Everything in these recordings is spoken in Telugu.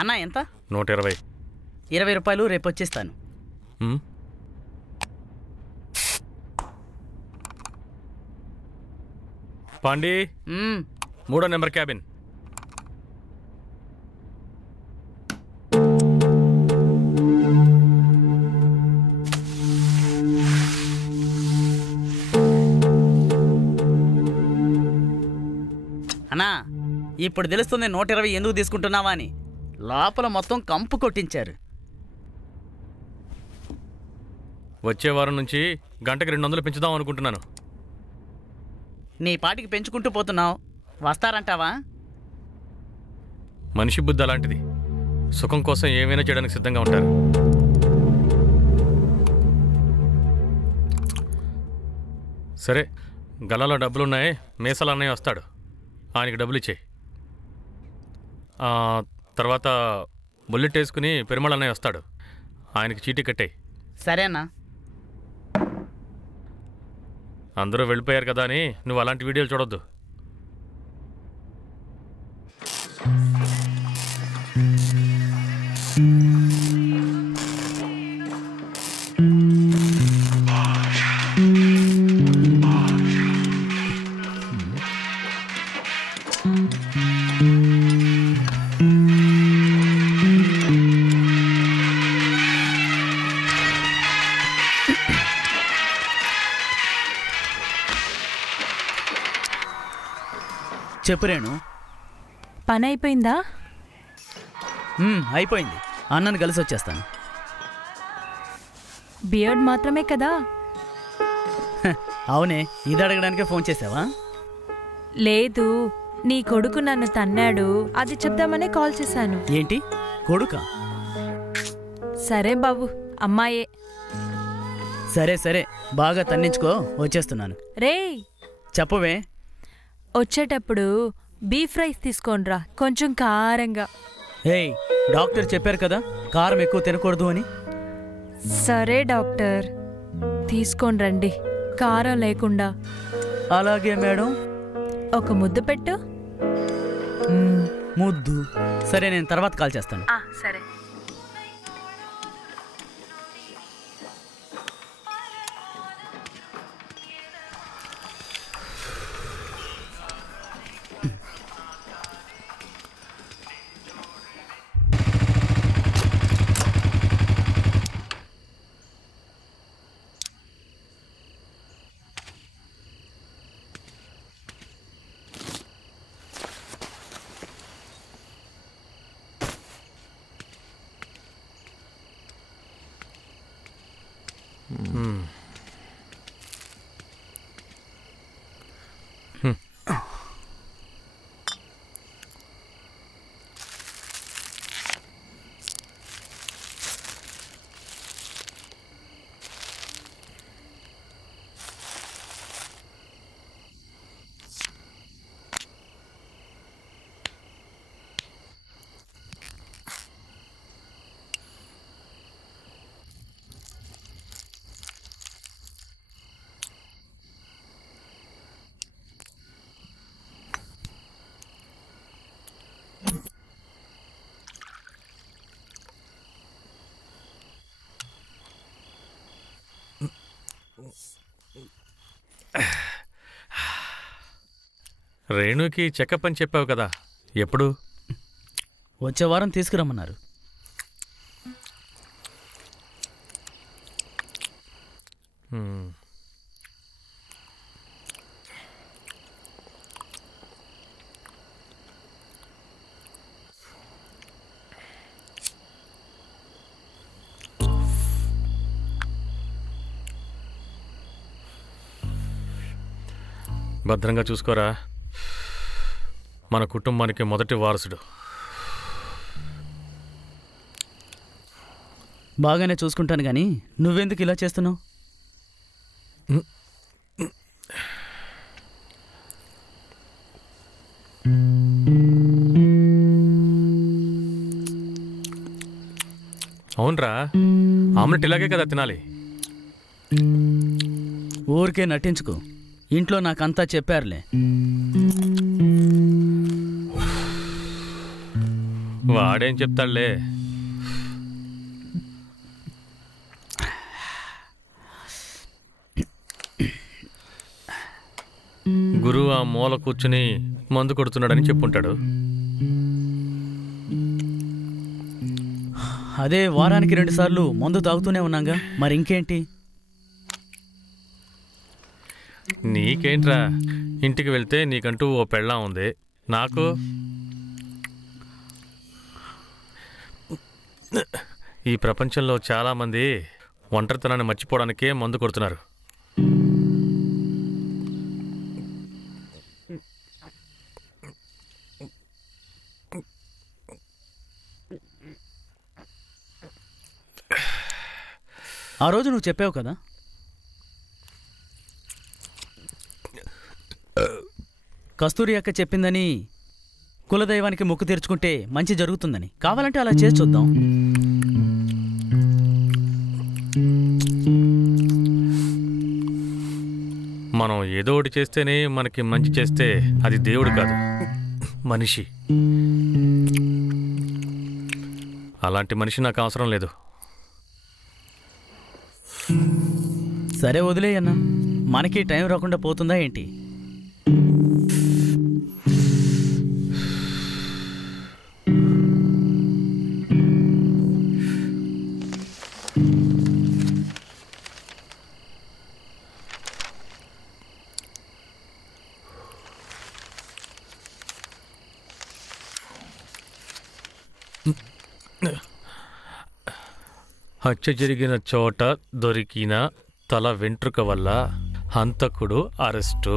అన్నా ఎంత? 120. 20 రూపాయలు రేపు వచ్చేస్తాను. పాండి, 3వ నెంబర్ క్యాబిన్. అన్నా ఇప్పుడు తెలుస్తుంది 120 ఎందుకు తీసుకుంటున్నావా అని. లోపల మొత్తం కంపు కొట్టించారు. వచ్చే వారం నుంచి గంటకి 200 పెంచుదాం అనుకుంటున్నాను. నీ పాటికి పెంచుకుంటూ పోతున్నావు, వస్తారంటావా? మనిషి బుద్ధి అలాంటిది. సుఖం కోసం ఏమైనా చేయడానికి సిద్ధంగా ఉంటారు. సరే, గల్లాలో డబ్బులున్నాయి. మేసల అన్నయ్య వస్తాడు, ఆయనకి డబ్బులు ఇచ్చేయి. తర్వాత బుల్లెట్ వేసుకుని పెరుమళ అన్నయ్య వస్తాడు, ఆయనకి చీటీ కట్టాయి. సరేనా? అందరూ వెళ్ళిపోయారు కదా అని నువ్వు అలాంటి వీడియోలు చూడొద్దు. చెప్పు రేణు. పని అయిపోయిందా? అయిపోయింది. అన్నను కలిసి వచ్చేస్తాను. బియర్డ్ మాత్రమే కదా? అవునే, ఇది అడగడానికే ఫోన్ చేసావా? లేదు, నీ కొడుకు నన్ను తన్నాడు, అది చెప్దామనే కాల్ చేశాను. ఏంటి కొడుకా? సరే బాబు, అమ్మాయే. సరే సరే, బాగా తన్నించుకో, వచ్చేస్తున్నాను. రేయ్ చెప్పవే. వచ్చేటప్పుడు బీఫ్ రైస్ తీసుకోండ్రా, కొంచెం కారంగా. ఏయ్, డాక్టర్ చెప్పారు కదా కారం ఎక్కువ తినకూడదు అని. సరే డాక్టర్, తీసుకొని రండి, కారం లేకుండా. అలాగే మేడం. ఒక ముద్దు పెట్టు. ముద్దు? సరే, నేను తర్వాత కాల్ చేస్తాను. సరే. రేణుకి చెకప్ అని చెప్పావు కదా, ఎప్పుడు? వచ్చే వారం తీసుకురమ్మన్నారు. భద్రంగా చూసుకోరా, మన కుటుంబానికి మొదటి వారసుడు. బాగానే చూసుకుంటాను కానీ నువ్వెందుకు ఇలా చేస్తున్నావు? అవునరా, ఆమ్లెట్ ఇలాగే కదా తినాలి. ఊరికే నటించుకో, ఇంట్లో నాకంతా చెప్పారులే. వాడేం చెప్తాడులే. గురువు ఆ మూల కూర్చుని మందు కొడుతున్నాడని చెప్పుంటాడు. అదే వారానికి 2 సార్లు మందు తాగుతూనే ఉన్నాగా, మరి ఇంకేంటి? నీకేంట్రా, ఇంటికి వెళ్తే నీకంటూ ఓ పెళ్ళాం ఉంది, నాకు ఈ ప్రపంచంలో చాలామంది ఒంటరితనాన్ని మర్చిపోవడానికే మందు కొడుతున్నారు. ఆ రోజు నువ్వు చెప్పావు కదా, కస్తూరి అక్క చెప్పిందని కులదైవానికి మొక్కు తీర్చుకుంటే మంచి జరుగుతుందని. కావాలంటే అలా చేసి చూద్దాం. మనం ఏదో ఒకటి చేస్తేనే మనకి మంచి చేస్తే అది దేవుడు కాదు, మనిషి. అలాంటి మనిషి నాకు అవసరం లేదు. సరే వదిలేయన్నా, మనకి టైం రాకుండా పోతుందా ఏంటి? హత్య జరిగిన చోట దొరికిన తల వెంట్రుక వల్ల హంతకుడు అరెస్టు.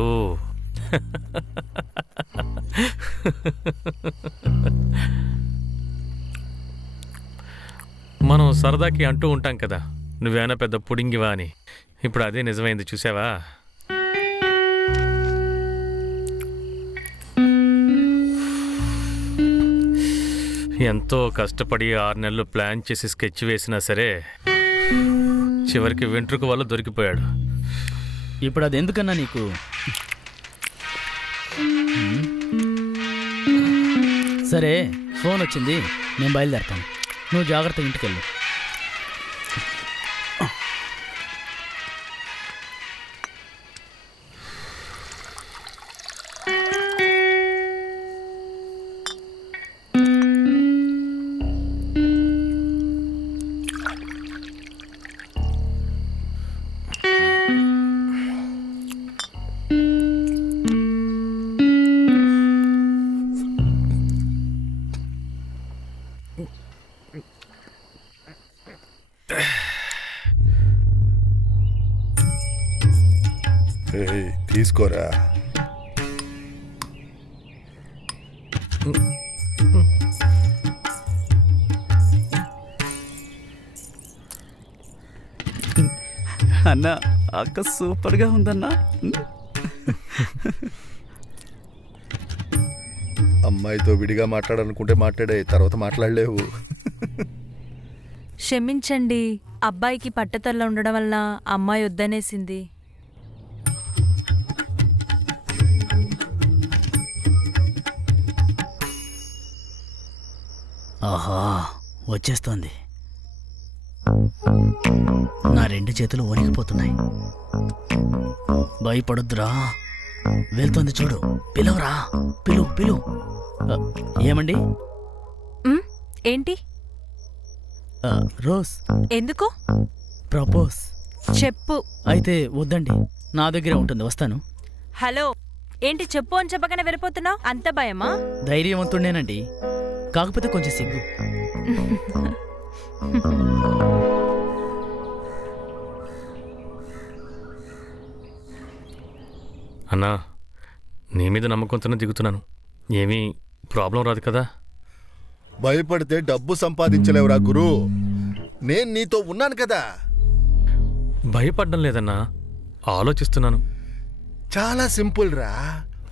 మనం సరదాకి అంటూ ఉంటాం కదా, నువ్వేనా పెద్ద పుడింగివా అని. ఇప్పుడు అదే నిజమైంది, చూసావా? ఎంతో కష్టపడి 6 నెలలు ప్లాన్ చేసి స్కెచ్ వేసినా సరే చివరికి వెంట్రుక వల్ల దొరికిపోయాడు. ఇప్పుడు అది ఎందుకన్నా నీకు? సరే, ఫోన్ వచ్చింది, నేను బయలుదేరుతాను. నువ్వు జాగ్రత్తగా ఇంటికెళ్ళు. తీసుకోరా. అన్నా, అక్క సూపర్గా ఉందన్నా. అమ్మాయితో విడిగా మాట్లాడాలనుకుంటే మాట్లాడే, తర్వాత మాట్లాడలేవు. క్షమించండి, అబ్బాయికి పట్టతల్ల ఉండడం వల్ల అమ్మాయి వద్దనేసింది. ఆహా, వచ్చేస్తోంది. నా 2 చేతులు వణికిపోతున్నాయి. భయపడొద్దురా, వెళ్తోంది చూడు. పిలువరా, పిలువు. ఏమండి? ఏంటి? రోజ్. ఎందుకు? ప్రపోజ్. చెప్పు. అయితే వద్దండి, నా దగ్గరే ఉంటుంది, వస్తాను. హలో, ఏంటి చెప్పు అని చెప్పగానే వెళ్ళిపోతున్నావు? అంత భయమా? ధైర్యవంతుడేనండి, కాకపోతే కొంచెం సిగ్గు. అన్నా, నీ మీద నమ్మకంతోనే దిగుతున్నాను. ఏమీ ప్రాబ్లం రాదు కదా? భయపడితే డబ్బు సంపాదించలేవురా గురు. నేను నీతో ఉన్నాను కదా. భయపడ్డం లేదన్నా, ఆలోచిస్తున్నాను. చాలా సింపుల్ రా.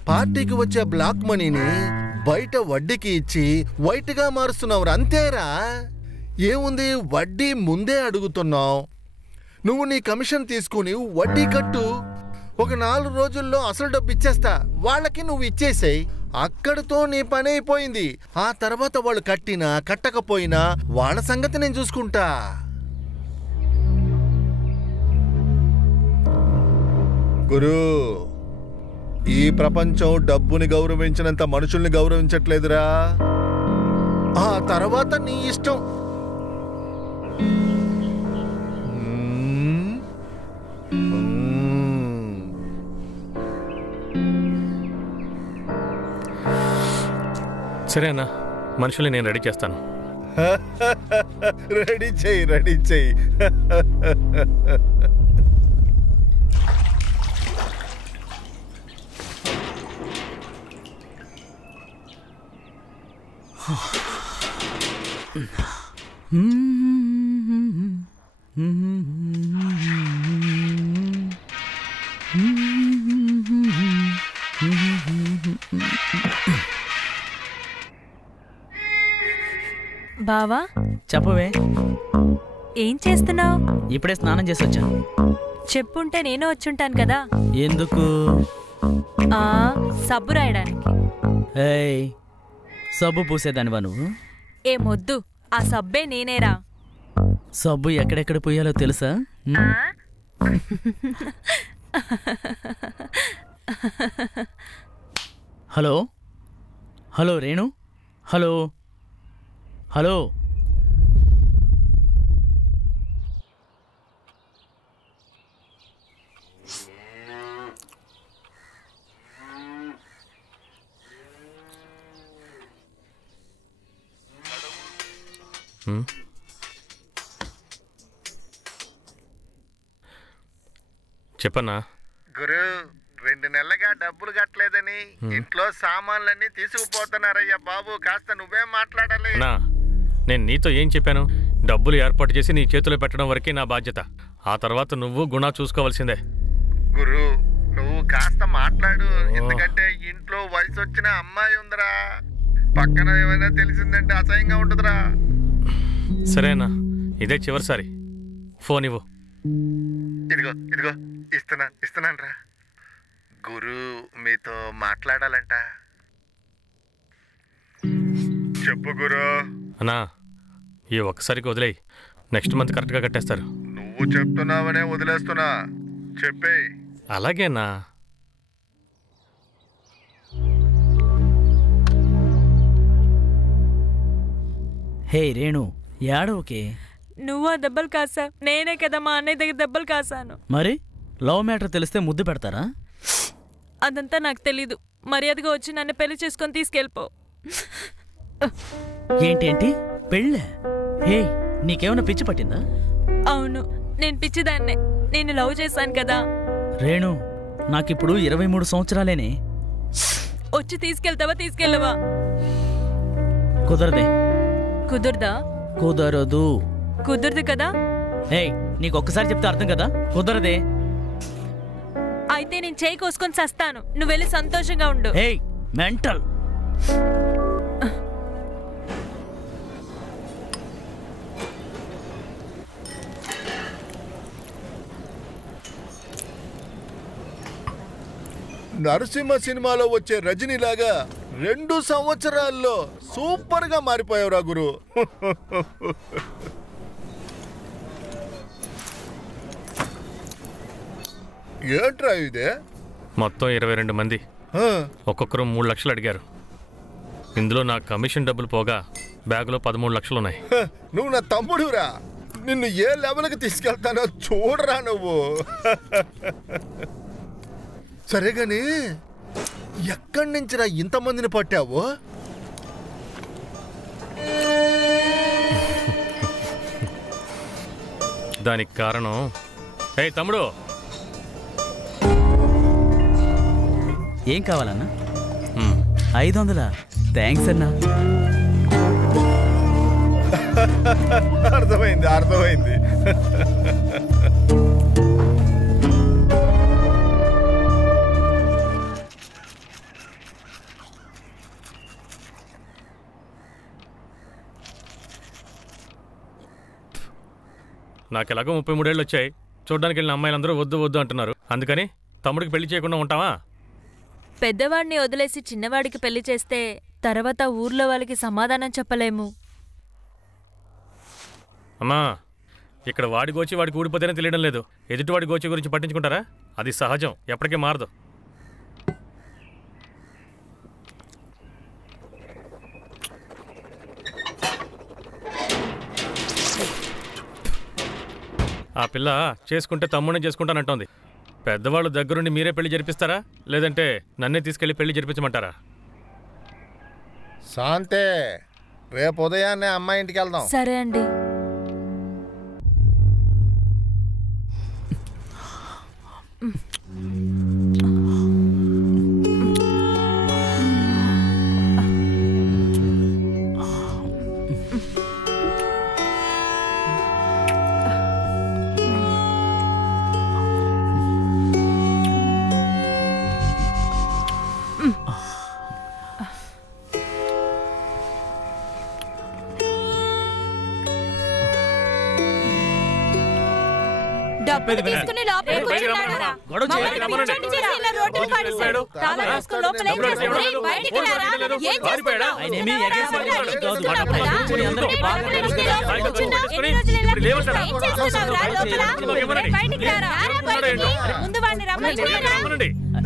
పార్టీకి వచ్చే బ్లాక్ మనీని బయట వడ్డీకి ఇచ్చి వైట్గా మారుస్తున్నావు. అంతేరా, ఏముంది? వడ్డీ ముందే అడుగుతున్నావు. నువ్వు నీ కమిషన్ తీసుకుని వడ్డీ కట్టు. ఒక 4 రోజుల్లో అసలు డబ్బు ఇచ్చేస్తా. వాళ్ళకి నువ్వు ఇచ్చేసాయి. అక్కడితో నీ పని అయిపోయింది. ఆ తర్వాత వాళ్ళు కట్టినా కట్టకపోయినా వాళ్ళ సంగతి నేను చూసుకుంటా. గురు, ఈ ప్రపంచం డబ్బుని గౌరవించినంత మనుషుల్ని గౌరవించట్లేదురా. ఆ తర్వాత నీ ఇష్టం. సరే అన్న, మనుషుల్ని నేను రెడీ చేస్తాను. రెడీ చెయ్యి. బావా, చెప్పవే. ఏం చేస్తున్నావు? ఇప్పుడే స్నానం చేసి వచ్చాను. చెప్పుంటే నేను వచ్చుంటాను కదా. ఎందుకు? సబ్బు రాయడానికి. ఏయ్, సబ్బు పూసేదానివా నువ్వు? ఏమొద్దు, ఆ సబ్బే నేనేరా. సబ్బు ఎక్కడెక్కడ పూయాలో తెలుసా? Hello hello Renu, hello hello. చెప్పన్నా. గురు, 2 నెలలుగా డబ్బులు కట్టలేదని ఇంట్లో సామాన్లన్నీ తీసుకుపోతున్నారయ్యా బాబు. కాస్త నువ్వేం మాట్లాడాలి? నేను నీతో ఏం చెప్పాను? డబ్బులు ఏర్పాటు చేసి నీ చేతిలో పెట్టడం వరకే నా బాధ్యత. ఆ తర్వాత నువ్వు గుణ చూసుకోవాల్సిందే. గురు, నువ్వు కాస్త మాట్లాడు. ఎందుకంటే ఇంట్లో వయసు వచ్చిన అమ్మాయి ఉందిరా. పక్కన ఏమైనా తెలిసిందంటే అసహ్యంగా ఉంటుందిరా. సరేనా, ఇదే చివరిసారి. ఫోన్ ఇవ్వు. ఇదిగో ఇస్తున్నాను రా. గురు మీతో మాట్లాడాలంట. చెప్పు గురు. అన్నా, ఈ ఒక్కసారికి వదిలేయి. నెక్స్ట్ మంత్ కరెక్ట్గా కట్టేస్తారు. నువ్వు చెప్తున్నావనే వదిలేస్తున్నా. చెప్పే. అలాగేనా? హే రేణు, ఏడవకే. నువ్వు ఆ దెబ్బలు కాసావు. నేనే కదా మా అన్నయ్య దగ్గర దెబ్బలు కాసాను. మరి లవ్ మ్యాటర్ తెలిస్తే ముద్దు పెడతారా? అదంతా నాకు తెలీదు. మర్యాదగా వచ్చి నన్ను పెళ్లి చేసుకొని తీసుకెళ్ళిపో. ఏంటేంటి పెళ్ళే? హే, నీకేమైనా పిచ్చి పట్టిందా? అవును, నేను పిచ్చిదాన్నే. నేను లవ్ చేశాను కదా. రేణు, నాకిప్పుడు 23 సంవత్సరాలేనే. వచ్చి తీసుకెళ్తావా తీసుకెళ్ళవా? కుదరదే. కుదురుదా? కుదరదు. కుదురుదు కదా? ఏయ్, నీకొక్కసారి చెప్తే అర్థం కదా. కుదరదే. అయితే నేను చేయి కోసుకొని చస్తాను. నువ్వు వెళ్ళి సంతోషంగా ఉండు. ఏయ్, మెంటల్. నరసింహ సినిమాలో వచ్చే రజనీలాగా 2 సంవత్సరాల్లో సూపర్ గా మారిపోయావురా గురు. ఏంట్రా ఇదే? మొత్తం 22 మంది, ఒక్కొక్కరు 3 లక్షలు అడిగారు. ఇందులో నా కమిషన్ డబ్బులు పోగా బ్యాగులో 13 లక్షలు ఉన్నాయి. నువ్వు నా తమ్ముడురా. నిన్ను ఏ లెవెల్కి తీసుకెళ్తానో చూడరా నువ్వు. సరే గాని ఎక్కడి నుంచిరా ఇంతమందిని పట్టావు? దానికి కారణం, ఏయ్ తమ్ముడు, ఏం కావాలన్నా? 500. థ్యాంక్స్ అన్నా. అర్థమైంది. నాకు ఎలాగో 33 ఏళ్ళు వచ్చాయి. చూడ్డానికి వెళ్ళిన అమ్మాయిలందరూ వద్దు వద్దు అంటున్నారు. అందుకని తమ్ముడికి పెళ్లి చేయకుండా ఉంటావా? పెద్దవాడిని వదిలేసి చిన్నవాడికి పెళ్లి చేస్తే తర్వాత ఊర్లో వాళ్ళకి సమాధానం చెప్పలేము. అమ్మా, ఇక్కడ వాడి గోచి వాడికి ఊడిపోతేనే తెలియడం లేదు. ఎదుటివాడి గోచి గురించి పట్టించుకుంటారా? అది సహజం, ఎప్పటికీ మారదు. ఆ పిల్ల చేసుకుంటే తమ్ముడిని చేసుకుంటానంటోంది. పెద్దవాళ్ళు దగ్గరుండి మీరే పెళ్లి జరిపిస్తారా, లేదంటే నన్నే తీసుకెళ్లి పెళ్లి జరిపించమంటారా? శాంతే, రేపు ఉదయాన్నే అమ్మాయి ఇంటికి వెళ్దాం. సరే అండి.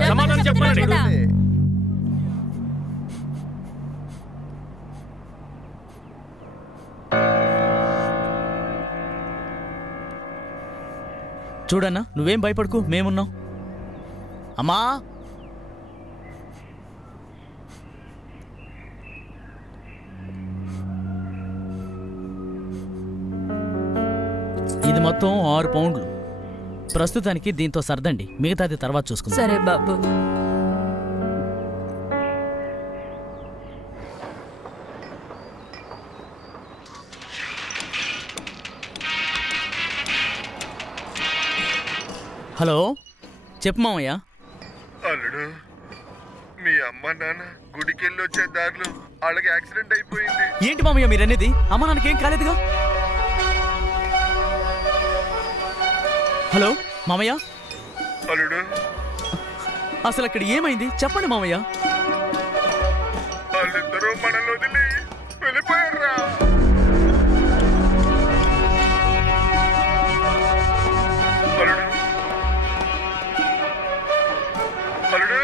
సమాధానం చెప్పండి. చూడన్నా, నువ్వేం భయపడకు, మేమున్నాం. అమ్మా, ఇది మొత్తం 6 పౌండ్లు. ప్రస్తుతానికి దీంతో సర్దండి, మిగతాది తర్వాత చూసుకుందాం. సరే బాబు. హలో, చెప్పు మామయ్య. అల్లుడు, మీ అమ్మ నాన్న గుడికి వెళ్ళి వచ్చే దారిలో వాళ్ళకి యాక్సిడెంట్ అయిపోయింది. ఏంటి మామయ్య మీరనేది? అమ్మ నాన్నకేం కాలేదుగా? హలో మామయ్య. అల్లుడు, అసలు అక్కడ ఏమైంది చెప్పండి మామయ్య. వాళ్ళిద్దరూ మనల్ని వదిలి వెళ్ళిపోయారా? అల్లుడు, అల్లుడు,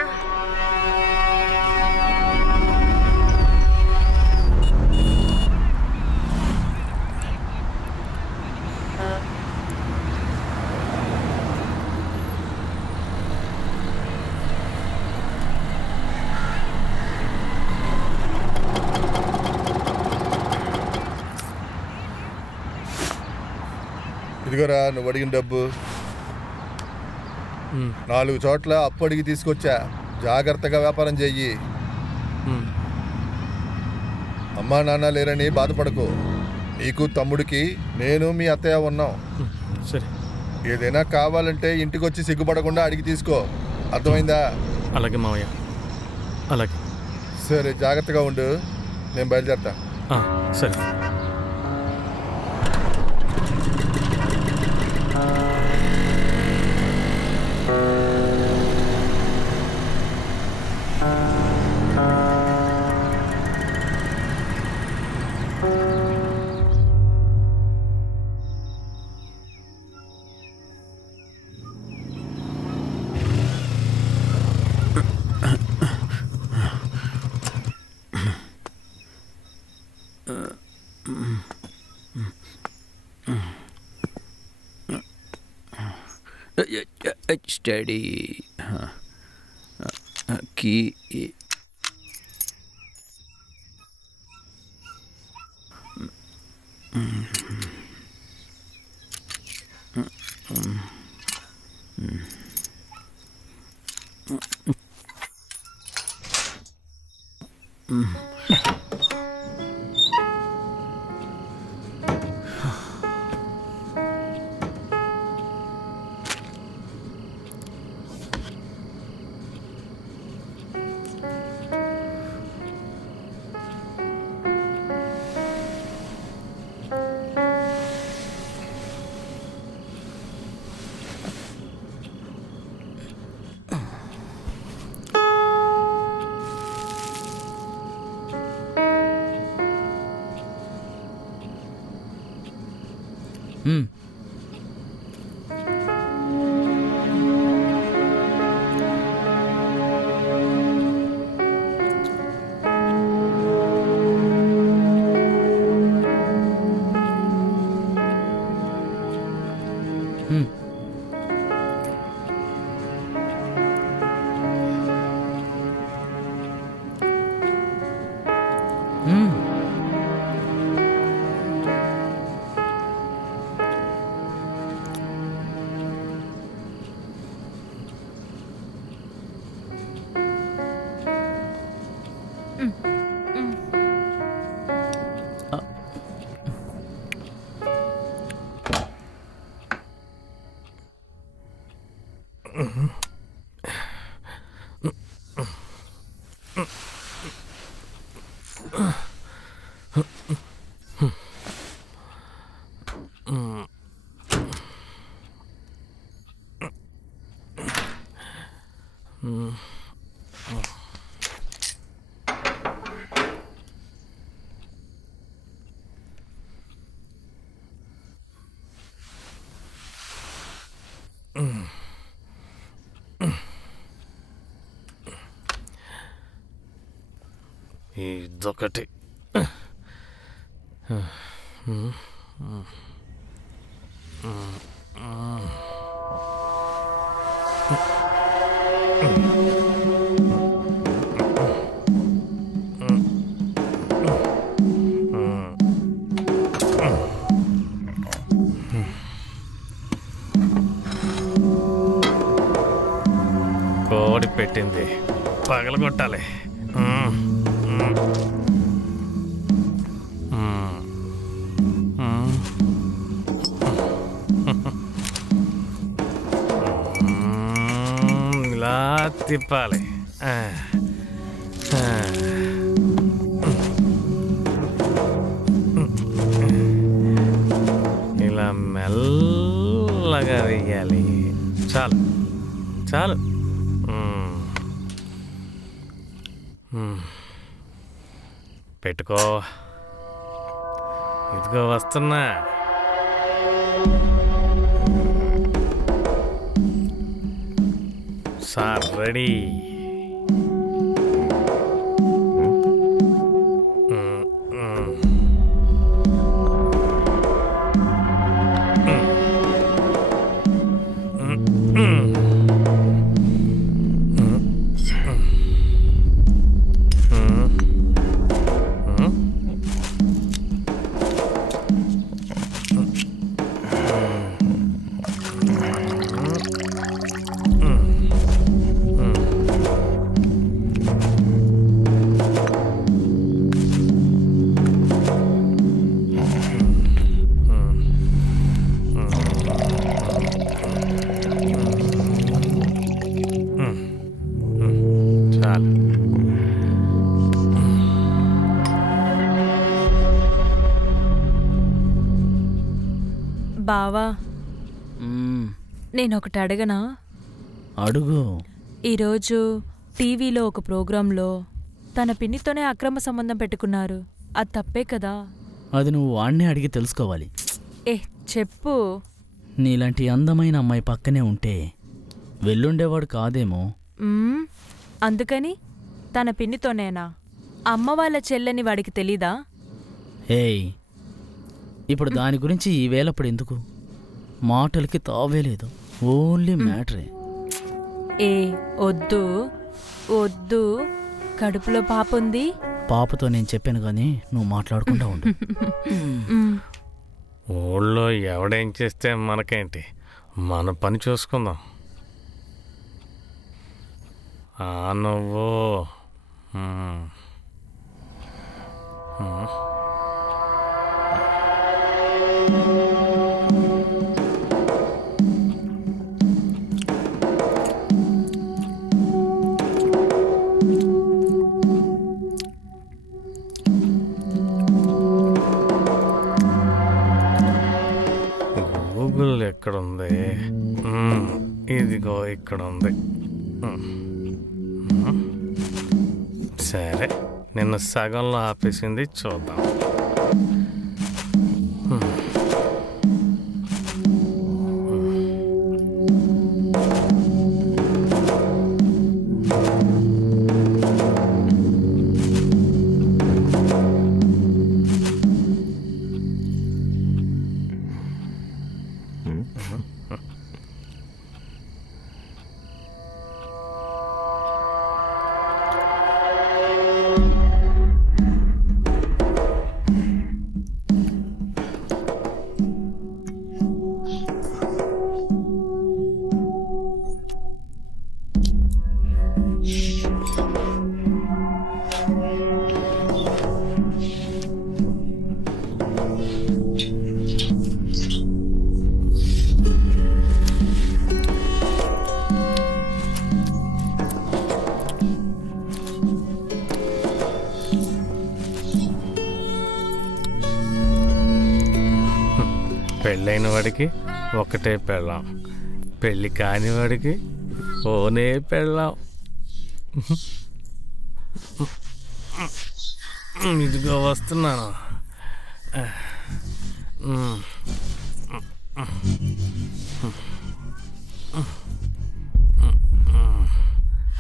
ఇదిగోరా నువ్వు అడిగిన డబ్బు. 4 చోట్ల అప్పు అడిగి తీసుకొచ్చా, జాగ్రత్తగా వ్యాపారం చెయ్యి. అమ్మా నాన్న లేరని బాధపడకు. నీకు తమ్ముడికి నేను మీ అత్తయ్య ఉన్నాం. సరే, ఏదైనా కావాలంటే ఇంటికి వచ్చి సిగ్గుపడకుండా అడిగి తీసుకో, అర్థమైందా? అలాగే మావయ్య, అలాగే. సరే, జాగ్రత్తగా ఉండు, నేను బయలుదేరతా. సరే. Steady. Key. ఇదొకటి. కోడి పెట్టింది పగలగొట్టాలి. ఇలా తిప్పాలి. ఇలా మెల్లగా వెయ్యాలి. చాలు చాలు. పెట్టుకో. ఇదిగో వస్తున్నా. Sir ready. బావా, నేనొకటి అడగనా? అడుగు. ఈరోజు టీవీలో ఒక ప్రోగ్రాంలో తన పిన్నితోనే అక్రమ సంబంధం పెట్టుకున్నారు. అది తప్పే కదా? అది నువ్వు వాడినే అడిగి తెలుసుకోవాలి. చెప్పు. నీలాంటి అందమైన అమ్మాయి పక్కనే ఉంటే వెళ్ళుండేవాడు కాదేమో. అందుకని తన పిన్నితోనేనా? అమ్మ వాళ్ళ చెల్లని వాడికి తెలీదా? ఏయ్, ఇప్పుడు దాని గురించి ఈ వేళప్పుడు ఎందుకు? మాటలకి తావేలేదు, ఓన్లీ మ్యాటరే. వద్దు వద్దు, కడుపులో పాప ఉంది. పాపతో నేను చెప్పాను కానీ నువ్వు మాట్లాడకుండా ఉండు. ఊళ్ళో ఎవడేం చేస్తే మనకేంటి, మన పని చూసుకుందాం. నువ్వు గూగుల్ ఎక్కడుంది? ఇదిగో ఇక్కడ ఉంది. సరే, నిన్ను సగంలో ఆపేసింది, చూద్దాం. పెళ్ళైన వాడికి ఒకటే పెళ్ళాం, పెళ్ళి కాని వాడికి ఓనే పెళ్ళాం. ఇదిగో వస్తున్నాను.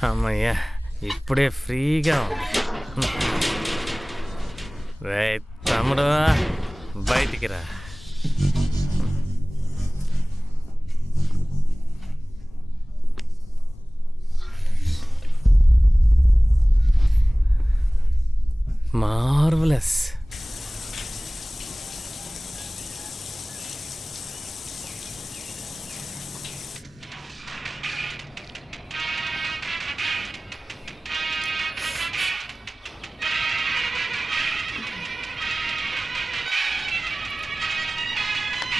అమ్మయ్యా, ఇప్పుడే ఫ్రీగా ఉంది. రే తమ్ముడు, బయటికి రా. మార్వలస్.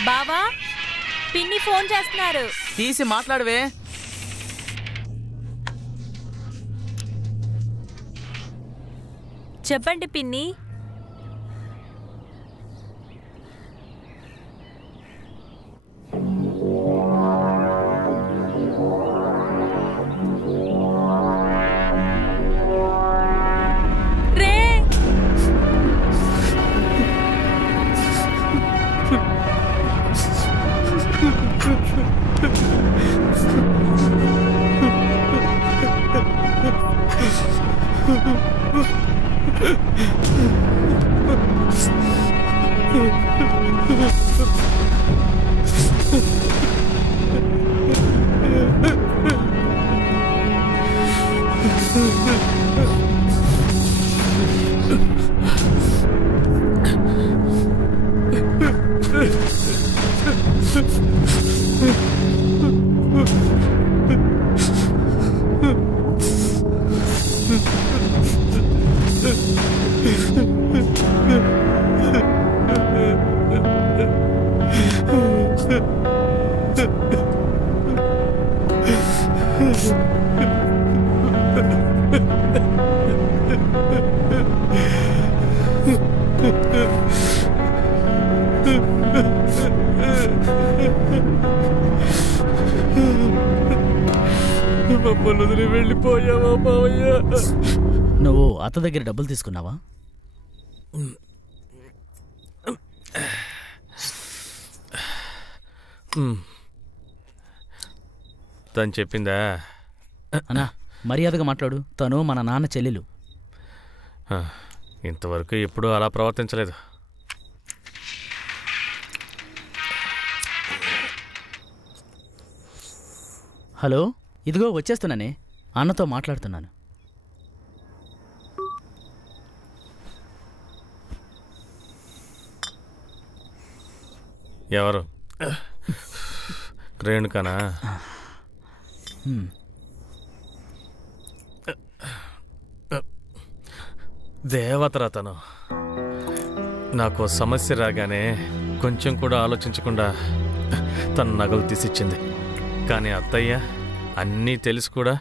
బావా, పిన్ని ఫోన్ చేస్తున్నారు. తీసి మాట్లాడవే. చెప్పండి పిన్ని. వెళ్ళిపోయావా మావయ్య? నువ్వు అత్త దగ్గర డబ్బులు తీసుకున్నావా? తను చెప్పిందా? అన్నా మర్యాదగా మాట్లాడు. తను మన నాన్న చెల్లెలు. ఇంతవరకు ఎప్పుడూ అలా ప్రవర్తించలేదు. హలో, ఇదిగో వచ్చేస్తున్నానే. అన్నతో మాట్లాడుతున్నాను. ఎవరు? రేణుకానా? దేవతరా తను. నాకు సమస్య రాగానే కొంచెం కూడా ఆలోచించకుండా తన నగలు తీసిచ్చింది. కానీ అత్తయ్య అన్నీ తెలిసి కూడా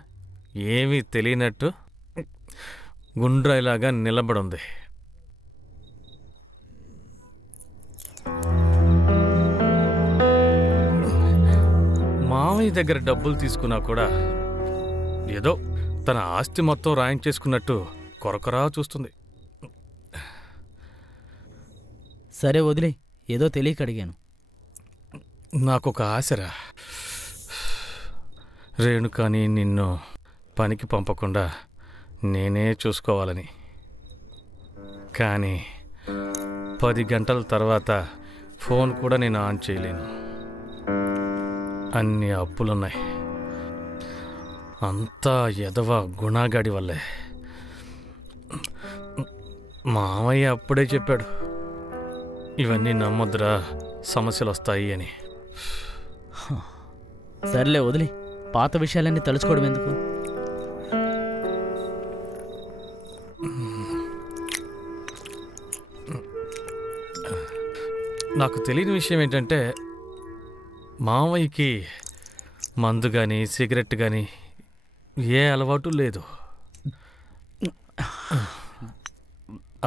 ఏమీ తెలియనట్టు గుండ్రాయిలాగా నిలబడుంది. మామయ్య దగ్గర డబ్బులు తీసుకున్నా కూడా ఏదో తన ఆస్తి మొత్తం రాయించేసుకున్నట్టు కొరకొరా చూస్తుంది. సరే వదిలే, ఏదో తెలియక అడిగాను. నాకొక ఆశరా, రేణుకాని నిన్ను పనికి పంపకుండా నేనే చూసుకోవాలని. కానీ 10 గంటల తర్వాత ఫోన్ కూడా నేను ఆన్ చేయలేను. అన్ని అప్పులున్నాయి. అంతా ఎదవ గుణాగాడి వల్లే. మామయ్య అప్పుడే చెప్పాడు, ఇవన్నీ నమ్మొద్దురా, సమస్యలు వస్తాయి అని. సర్లే వదిలే, పాత విషయాలన్నీ తలుచుకోవడం ఎందుకు? నాకు తెలియని విషయం ఏంటంటే, మామయ్యకి మందు కానీ సిగరెట్ కానీ ఏ అలవాటు లేదు.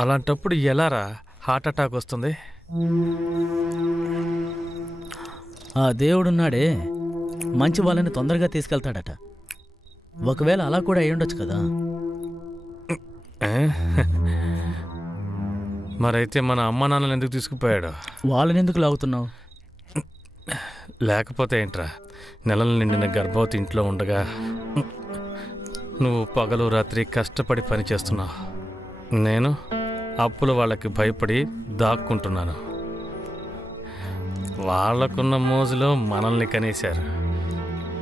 అలాంటప్పుడు ఎలారా హార్ట్ అటాక్ వస్తుంది? ఆ దేవుడున్నాడే మంచి వాళ్ళని తొందరగా తీసుకెళ్తాడట. ఒకవేళ అలా కూడా అయ్యుండొచ్చు కదా. మరైతే మన అమ్మ నాన్నలు ఎందుకు తీసుకుపోయాడు? వాళ్ళని ఎందుకు లాగుతున్నావు? లేకపోతే ఏంట్రా, నెలలు నిండిన గర్భవతి ఇంట్లో ఉండగా నువ్వు పగలు రాత్రి కష్టపడి పని చేస్తున్నావు. నేను అప్పుల వాళ్ళకి భయపడి దాక్కుంటున్నాను. వాళ్ళకున్న మోజులో మనల్ని కనేశారు.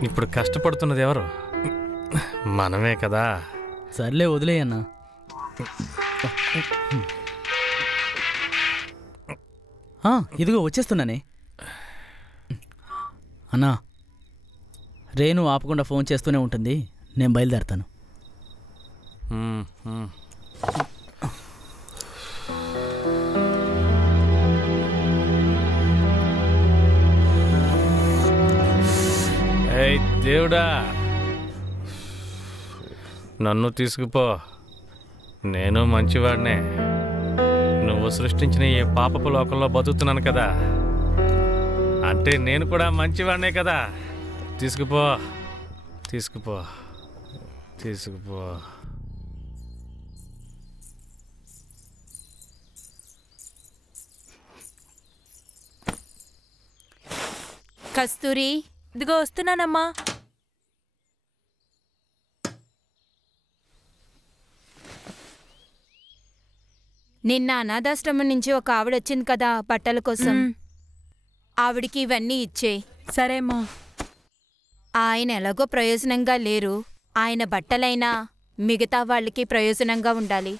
ఇప్పుడు కష్టపడుతున్నది ఎవరు? మనమే కదా. సర్లే వదిలేయన్నా. ఇదిగో వచ్చేస్తున్నానే. అన్నా, రేణు ఆపకుండా ఫోన్ చేస్తూనే ఉంటుంది. నేను బయలుదేరతాను. ఏయ్ దేవుడా, నన్ను తీసుకుపో. నేను మంచివాడినే. నువ్వు సృష్టించిన ఈ పాపపు లోకంలో బతుకుతున్నాను కదా, అంటే నేను కూడా మంచివాడినే కదా. తీసుకుపో, తీసుకుపో, తీసుకుపో. కస్తూరి, ఇదిగో వస్తున్నానమ్మా. నిన్న అనాథాశ్రమం నుంచి ఒక ఆవిడ వచ్చింది కదా బట్టల కోసం. ఆవిడికి ఇవన్నీ ఇచ్చే. సరేమ్మా. ఆయన ఎలాగో ప్రయోజనంగా లేరు. ఆయన బట్టలైనా మిగతా వాళ్ళకి ప్రయోజనంగా ఉండాలి.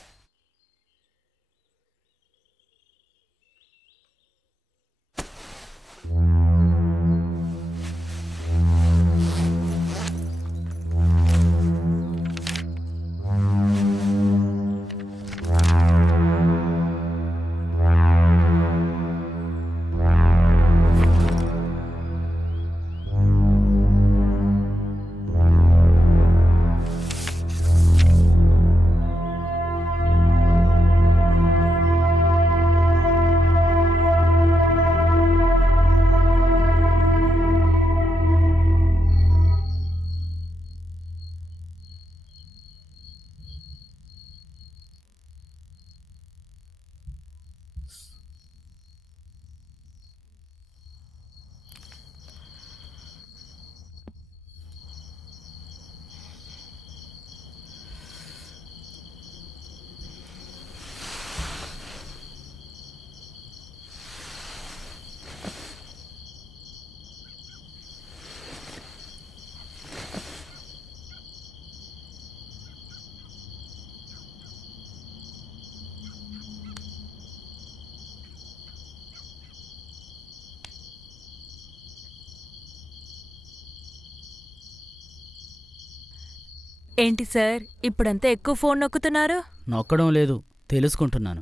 ఏంటి సార్, ఇప్పుడంతా ఎక్కువ ఫోన్ నొక్కుతున్నారు? నొక్కడం లేదు, తెలుసుకుంటున్నాను.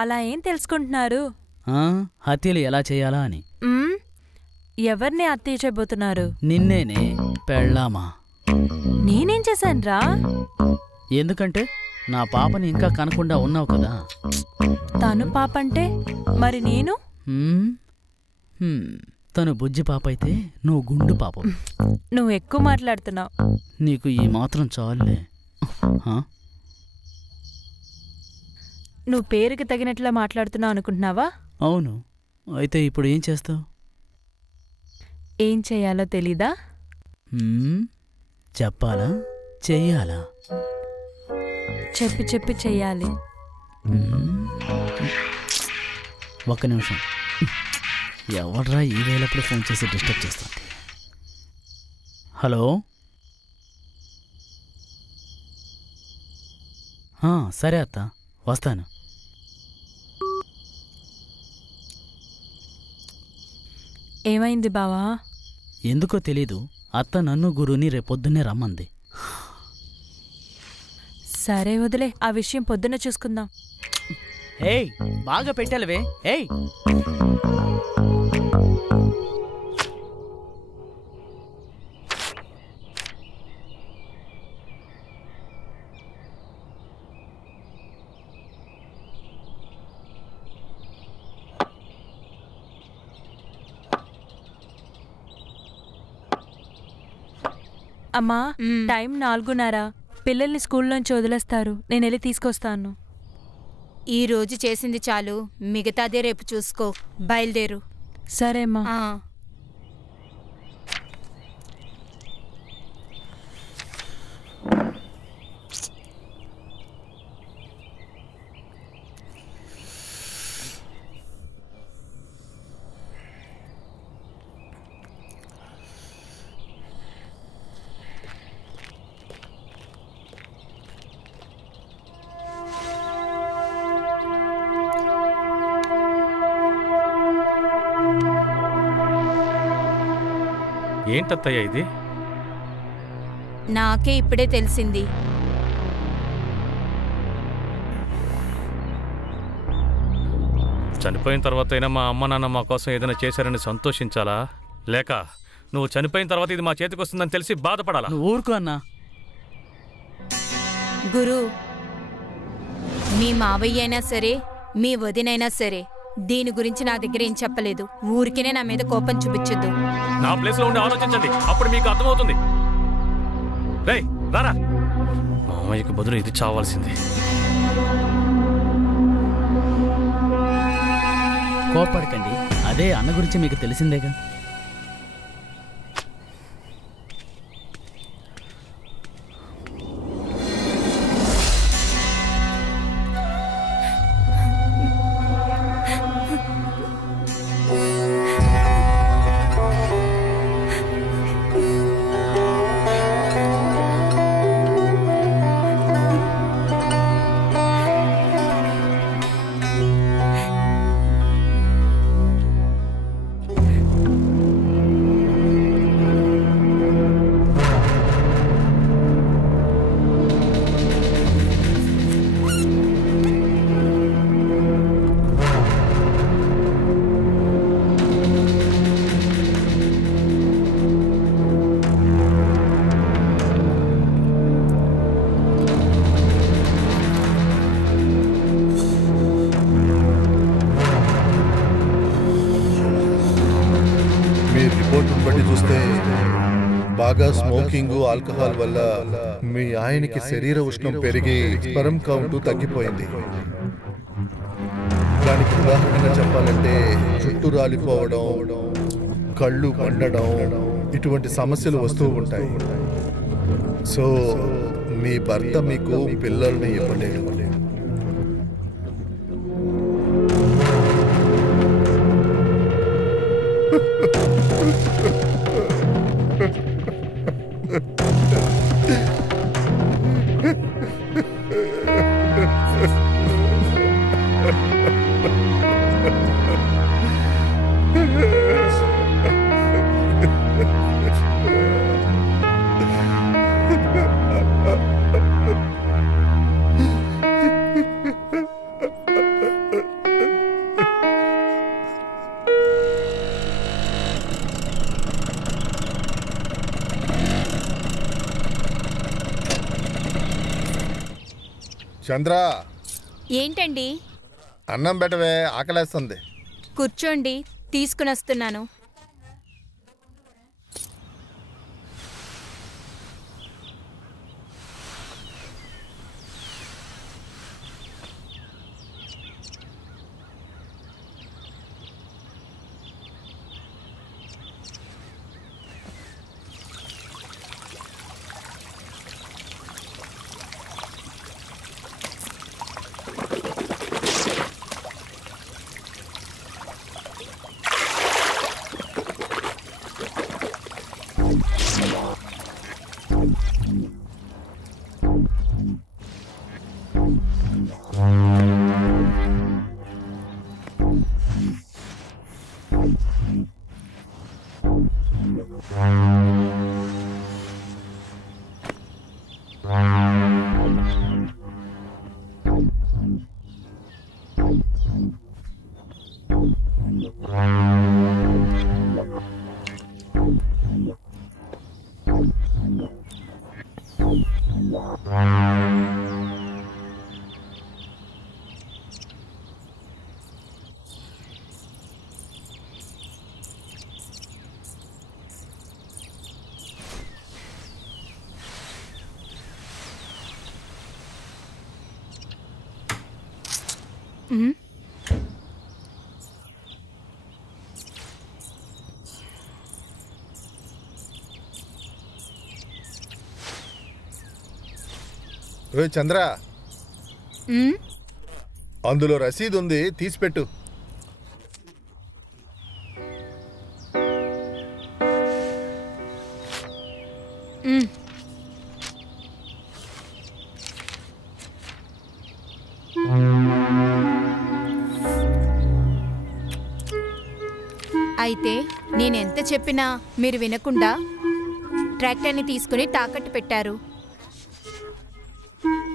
అలా ఏం తెలుసుకుంటున్నారు? హత్యలు ఎలా చేయాలా అని. ఎవరిని హత్య చేయబోతున్నారు? నిన్నేనే, పెళ్ళామా. నేనేం చేశానురా? ఎందుకంటే నా పాపని ఇంకా కనకుండా ఉన్నావు కదా. తను పాపంటే మరి నేను? తను బుజ్జి పాప అయితే నువ్వు గుండు పాప. నువ్వు ఎక్కువ మాట్లాడుతున్నావు. నీకు ఈ మాత్రం చాలులే. నువ్వు పేరుకి తగినట్లా మాట్లాడుతున్నావు అనుకుంటున్నావా? అవును. అయితే ఇప్పుడు ఏం చేస్తావు? ఏం చెయ్యాలో తెలీదా? చెప్పాలా చెయ్యాలా? చెప్పి చెప్పి చెయ్యాలి. ఒక్క నిమిషం. ఎవర్రా ఈ వేళప్పుడు ఫోన్ చేసి డిస్టర్బ్ చేస్తుంది? హలో. సరే అత్త, వస్తాను. ఏమైంది బావా? ఎందుకో తెలీదు, అత్త నన్ను గురుని రేపొద్దున్నే రమ్మంది. సరే వదిలే, ఆ విషయం పొద్దున్న చూసుకుందాం. ఏయ్, బాగా పెట్టాలవే. ఏయ్, అమ్మా మ్. టైం 4:30. పిల్లల్ని స్కూల్లోంచి వదిలేస్తారు. నేను వెళ్ళి తీసుకొస్తాను. ఈ రోజు చేసింది చాలు, మిగతాదే రేపు చూసుకో. బయలుదేరు. సరే అమ్మా. ఆ. ఏంటత్తయ్య ఇది? నాకే ఇప్పుడే తెలిసింది. చనిపోయిన తర్వాత అయినా మా అమ్మ నాన్న మా కోసం ఏదైనా చేశారని సంతోషించాలా, లేక నువ్వు చనిపోయిన తర్వాత ఇది మా చేతికి వస్తుందని తెలిసి బాధపడాలా? నువ్వు ఊరుకో అన్నా. గురు, మీ మావయ్య అయినా సరే, మీ వదినైనా సరే దీని గురించి నా దగ్గర ఏం చెప్పలేదు. ఊరికేనే నా మీద కోపం చూపించొద్దు. నా ప్లేస్లో ఉండి ఆలోచించండి, అప్పుడు మీకు అర్థమవుతుంది. రేయ్ రారా, మామయ్యకి బదులు ఇది చావాల్సింది. కోపడకండి, అదే అన్న గురించి మీకు తెలిసిందేగా. బాగా స్మోకింగ్, ఆల్కహాల్ వల్ల మీ ఆయనకి శరీర ఉష్ణం పెరిగి స్పెర్మ్ కౌంట్ తగ్గిపోయింది. దానికి ఉదాహరణగా చెప్పాలంటే చుట్టూ రాలిపోవడం, కళ్ళు మండడం, ఇటువంటి సమస్యలు వస్తూ ఉంటాయి. సో మీ భర్త మీకు పిల్లల్ని ఇవ్వలేడు. చంద్ర, ఏంటండి? అన్నం పెట్టవే, ఆకలేస్తుంది. కూర్చోండి, తీసుకుని వస్తున్నాను. ఉమ్. ఓయ్ చంద్ర, ఉమ్. అందులో రసీదు ఉంది, తీసిపెట్టు. ఉమ్. అయితే నేనెంత చెప్పినా మీరు వినకుండా ట్రాక్టర్ని తీసుకుని తాకట్టు పెట్టారు.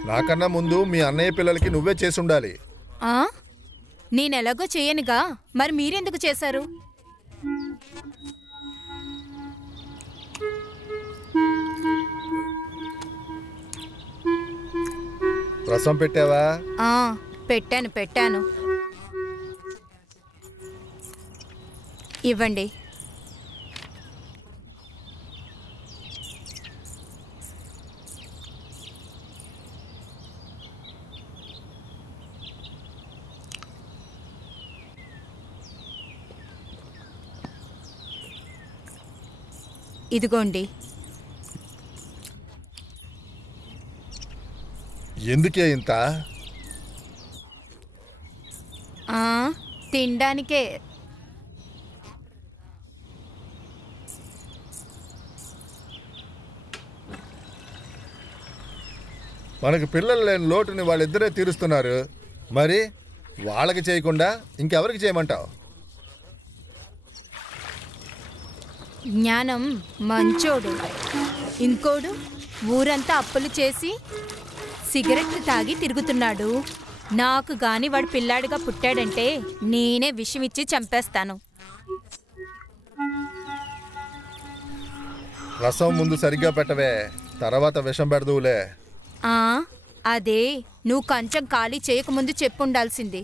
నాకన్నా ముందు మీ అన్నయ్య పిల్లలకి నువ్వే చేసి ఉండాలి. ఆ? నేనెలాగో చేయనుగా, మరి మీరెందుకు చేశారు? రసం పెట్టావా? ఆ, పెట్టాను. ఇవ్వండి. ఇదిగోండి. ఎందుకే ఇంత? తినడానికే. మనకు పిల్లలు లేని లోటుని వాళ్ళిద్దరే తీరుస్తున్నారు, మరి వాళ్ళకి చేయకుండా ఇంకెవరికి చేయమంటావు? జ్ఞానం మంచోడు, ఇంకోడు ఊరంతా అప్పులు చేసి సిగరెట్లు తాగి తిరుగుతున్నాడు. నాకు గాని వాడు పిల్లాడిగా పుట్టాడంటే నేనే విషమిచ్చి చంపేస్తాను. రసం ముందు సరిగ్గా పెట్టవే, తర్వాత విషం పెడదువులే. అదే నువ్వు కొంచెం ఖాళీ చేయకముందు చెప్పుండాల్సింది.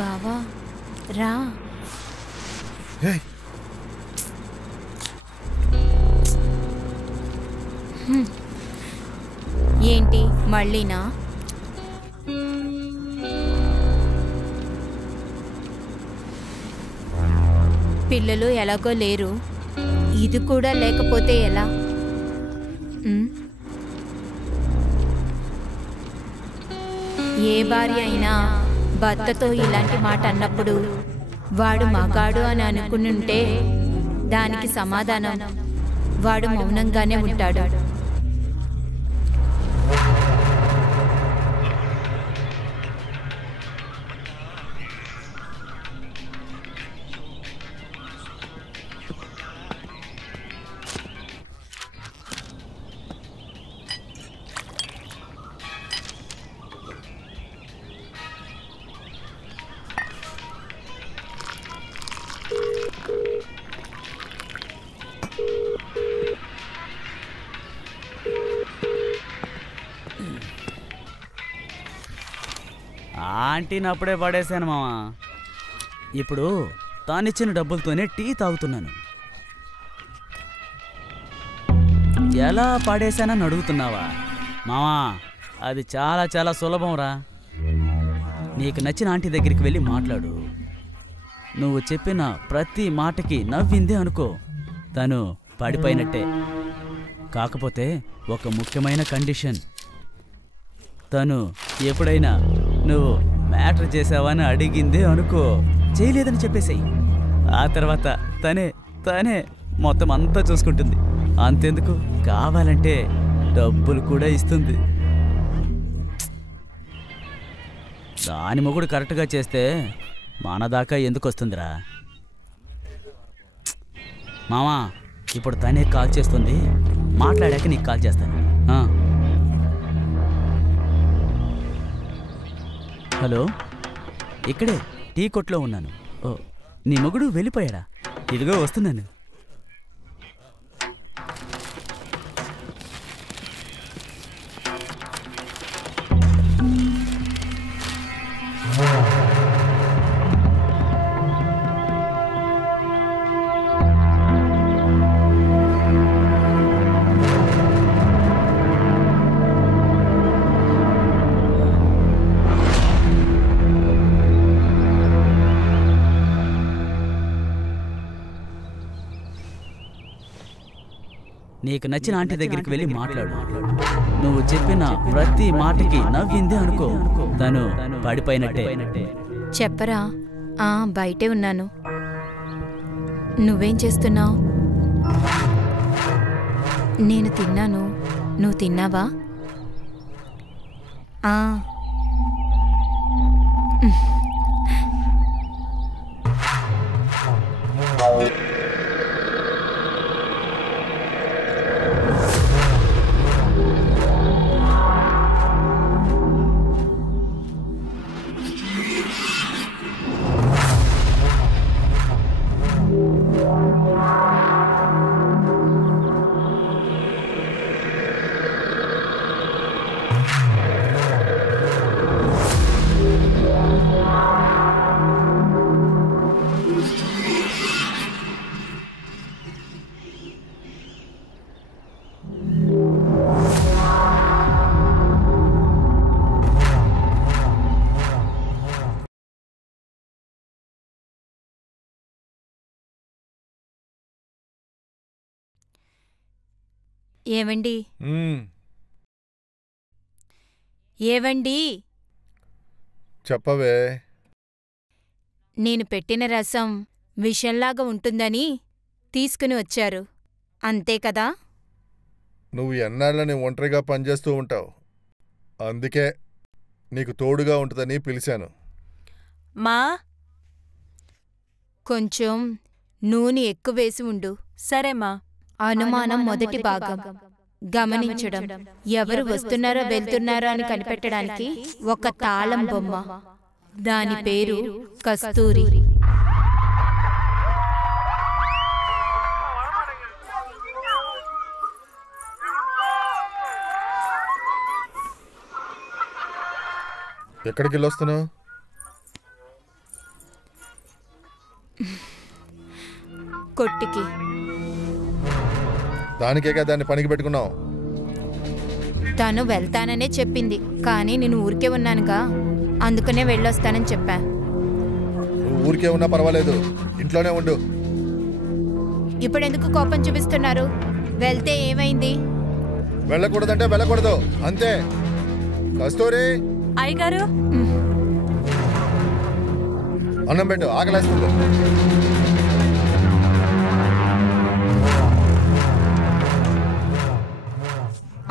బావా రా. ఏంటి మళ్ళీనా? పిల్లలు ఎలాగో లేరు, ఇది కూడా లేకపోతే ఎలా? ఏ భార్య అయినా భర్తతో ఇలాంటి మాట అన్నప్పుడు వాడు మగాడు అని అనుకునుంటే దానికి సమాధానం వాడు మౌనంగానే ఉంటాడు. ఆంటీని అప్పుడే పడేశాను మావా. ఇప్పుడు తానిచ్చిన డబ్బులతోనే టీ తాగుతున్నాను. ఎలా పడేశానని అడుగుతున్నావా మావా? అది చాలా చాలా సులభంరా. నీకు నచ్చిన ఆంటీ దగ్గరికి వెళ్ళి మాట్లాడు. నువ్వు చెప్పిన ప్రతి మాటకి నవ్విందే అనుకో, తను పడిపోయినట్టే. కాకపోతే ఒక ముఖ్యమైన కండిషన్, తను ఎప్పుడైనా నువ్వు మ్యాటర్ చేసావని అడిగిందే అనుకో, చేయలేదని చెప్పేసేయి. ఆ తర్వాత తనే మొత్తం అంతా చూసుకుంటుంది. అంతెందుకు, కావాలంటే డబ్బులు కూడా ఇస్తుంది. దాని మొగుడు కరెక్ట్గా చేస్తే మన దాకా ఎందుకు వస్తుందిరా మామా? ఇప్పుడు తనే కాల్ చేస్తుంది, మాట్లాడాక నీకు కాల్ చేస్తాను. హలో, ఇక్కడే టీ కొట్లో ఉన్నాను. ఓ, నీ మొగుడు వెళ్ళిపోయాడా? ఇదిగో వస్తున్నాను. నీకు నచ్చిన ఆంటీ దగ్గరికి వెళ్ళి మాట్లాడు. నువ్వు చెప్పిన ప్రతి మాటకి నవ్విందే అనుకో, తను పడిపోయినట్టే. చెప్పరా? బయటే ఉన్నాను. నువ్వేం చేస్తున్నావు? నేను తిన్నాను. నువ్వు తిన్నావా? ఏవండి? ఏవండి? చెప్పవే. నేను పెట్టిన రసం విషంలాగా ఉంటుందని తీసుకుని వచ్చారు, అంతే కదా? నువ్వు ఎన్నాళ్ళని ఒంటరిగా పనిచేస్తూ ఉంటావు, అందుకే నీకు తోడుగా ఉంటుందని పిలిచాను. మా కొంచెం నూనె ఎక్కువ వేసి ఉండు. సరేమా. అనుమానం మొదటి భాగం. గమనించడం. ఎవరు వస్తున్నారో వెళ్తున్నారో అని కనిపెట్టడానికి ఒక తాళం బొమ్మ. దాని పేరు కస్తూరి. ఎక్కడికి వెళ్ళొస్తున్నావు? కొట్టికి. దానికేగా దాన్ని పనికి పెట్టుకున్నావు. తను వెళ్తాననే చెప్పింది, కానీ నేను ఊరికే ఉన్నానుగా, అందుకనే వెళ్ళొస్తానని చెప్పా. నువ్వు ఊరికే ఉన్నా పర్వాలేదు, ఇంట్లోనే ఉండు. ఇప్పుడెందుకు కోపం చూపిస్తున్నారు? వెళ్తే ఏమైంది? వెళ్ళకూడదంటే వెళ్ళకూడదు, అంతే. కస్తూరి, అయ్యగారు అన్నం పెట్టు, ఆకలేస్తుంది.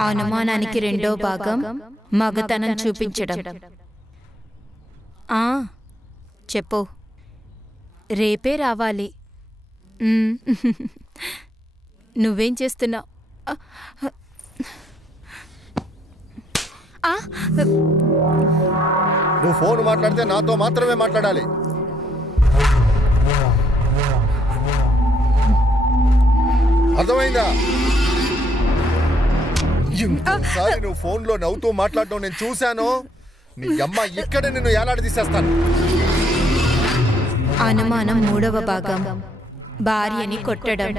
అనుమానానికి రెండో భాగం మగతనం చూపించడం. చెప్పు. రేపే రావాలి. నువ్వేం చేస్తున్నావు? నువ్వు ఫోన్ మాట్లాడితే నాతో మాత్రమే మాట్లాడాలి. అర్థమైందా? ఇంకోసారి నువ్వు ఫోన్లో నవ్వుతూ మాట్లాడడం నేను చూశాను, నీ అమ్మ ఇక్కడే నిన్ను ఏలాడి తీసేస్తాను. అనుమానం మూడవ భాగం భార్యని కొట్టడం.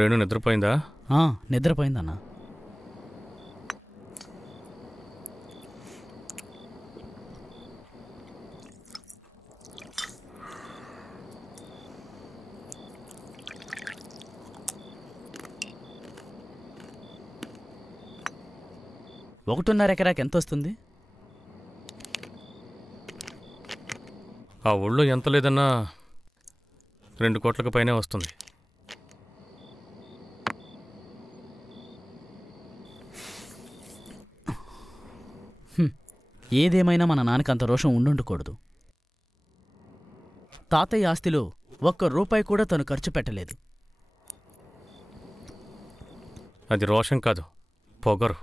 రేణు నిద్రపోయిందా? నిద్రపోయిందన్నా. ఒకటిన్నర ఎకరాకి ఎంత వస్తుంది? ఆ ఊళ్ళో ఎంత లేదన్నా 2 కోట్లకు పైనే వస్తుంది. ఏదేమైనా మన నాన్నకి అంత రోషం ఉండుండకూడదు. తాతయ్య ఆస్తిలో ₹1 కూడా తను ఖర్చు పెట్టలేదు. అది రోషం కాదు, పొగరు.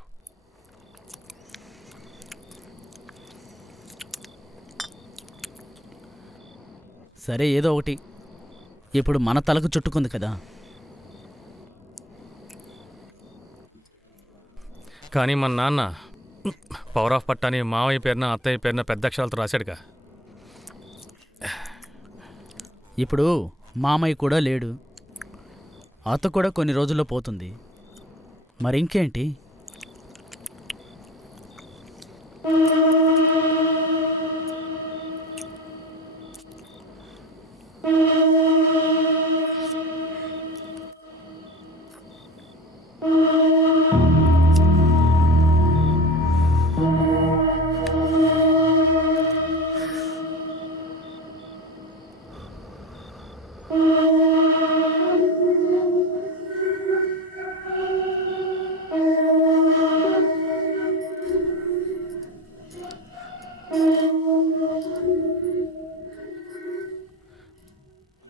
సరే, ఏదో ఒకటి. ఇప్పుడు మన తలకు చుట్టుకుంది కదా. కానీ మన నాన్న పవర్ ఆఫ్ పట్టాని మావయ్య పేరున అత్తయ్య పేరున పెద్ద అక్షరాలతో రాశాడుగా. ఇప్పుడు మామయ్య కూడా లేడు, అత్త కూడా కొన్ని రోజుల్లో పోతుంది. మరింకేంటి?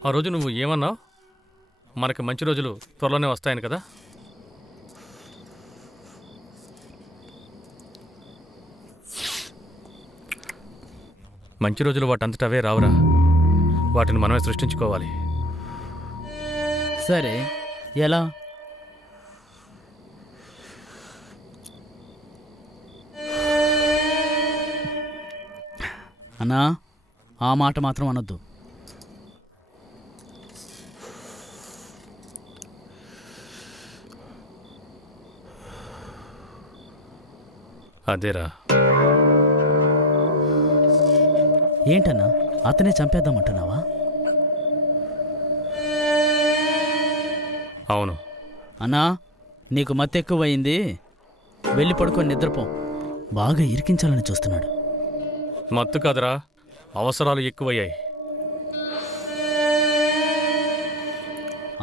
ఆ రోజు నువ్వు ఏమన్నావు? మనకి మంచి రోజులు త్వరలోనే వస్తాయని కదా. మంచి రోజులు వాటంతటవే రావురా, వాటిని మనమే సృష్టించుకోవాలి. సరే, ఎలా? అన్నా, ఆ మాట మాత్రం అనొద్దు. అదేరా. ఏంటన్నా, అతనే చంపేద్దామంటున్నావా? అవును. అన్నా, నీకు మత్తు ఎక్కువయింది, వెళ్ళి పడుకొని నిద్రపో. బాగా ఇరికించాలని చూస్తున్నాడు. మత్తు కాదురా, అవసరాలు ఎక్కువయ్యాయి.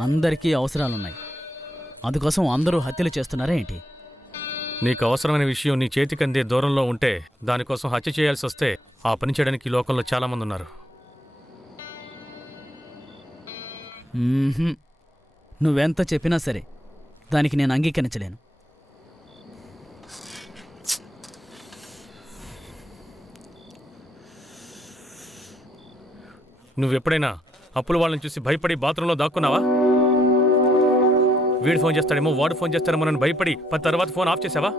అందరికీ అవసరాలున్నాయి, అందుకోసం అందరూ హత్యలు చేస్తున్నారా ఏంటి? నీకు అవసరమైన విషయం నీ చేతికి అందే దూరంలో ఉంటే దానికోసం హత్య చేయాల్సి వస్తే ఆ పని చేయడానికి ఈ లోకంలో చాలామంది ఉన్నారు. నువ్వెంత చెప్పినా సరే దానికి నేను అంగీకరించలేను. నువ్వెప్పుడైనా అప్పుల వాళ్ళని చూసి భయపడి బాత్రూంలో దాక్కున్నావా? వీడు ఫోన్ చేస్తాడేమో, వాడు ఫోన్ చేస్తాడేమో నన్ను భయపడి 10 తర్వాత ఫోన్ ఆఫ్ చేసావా?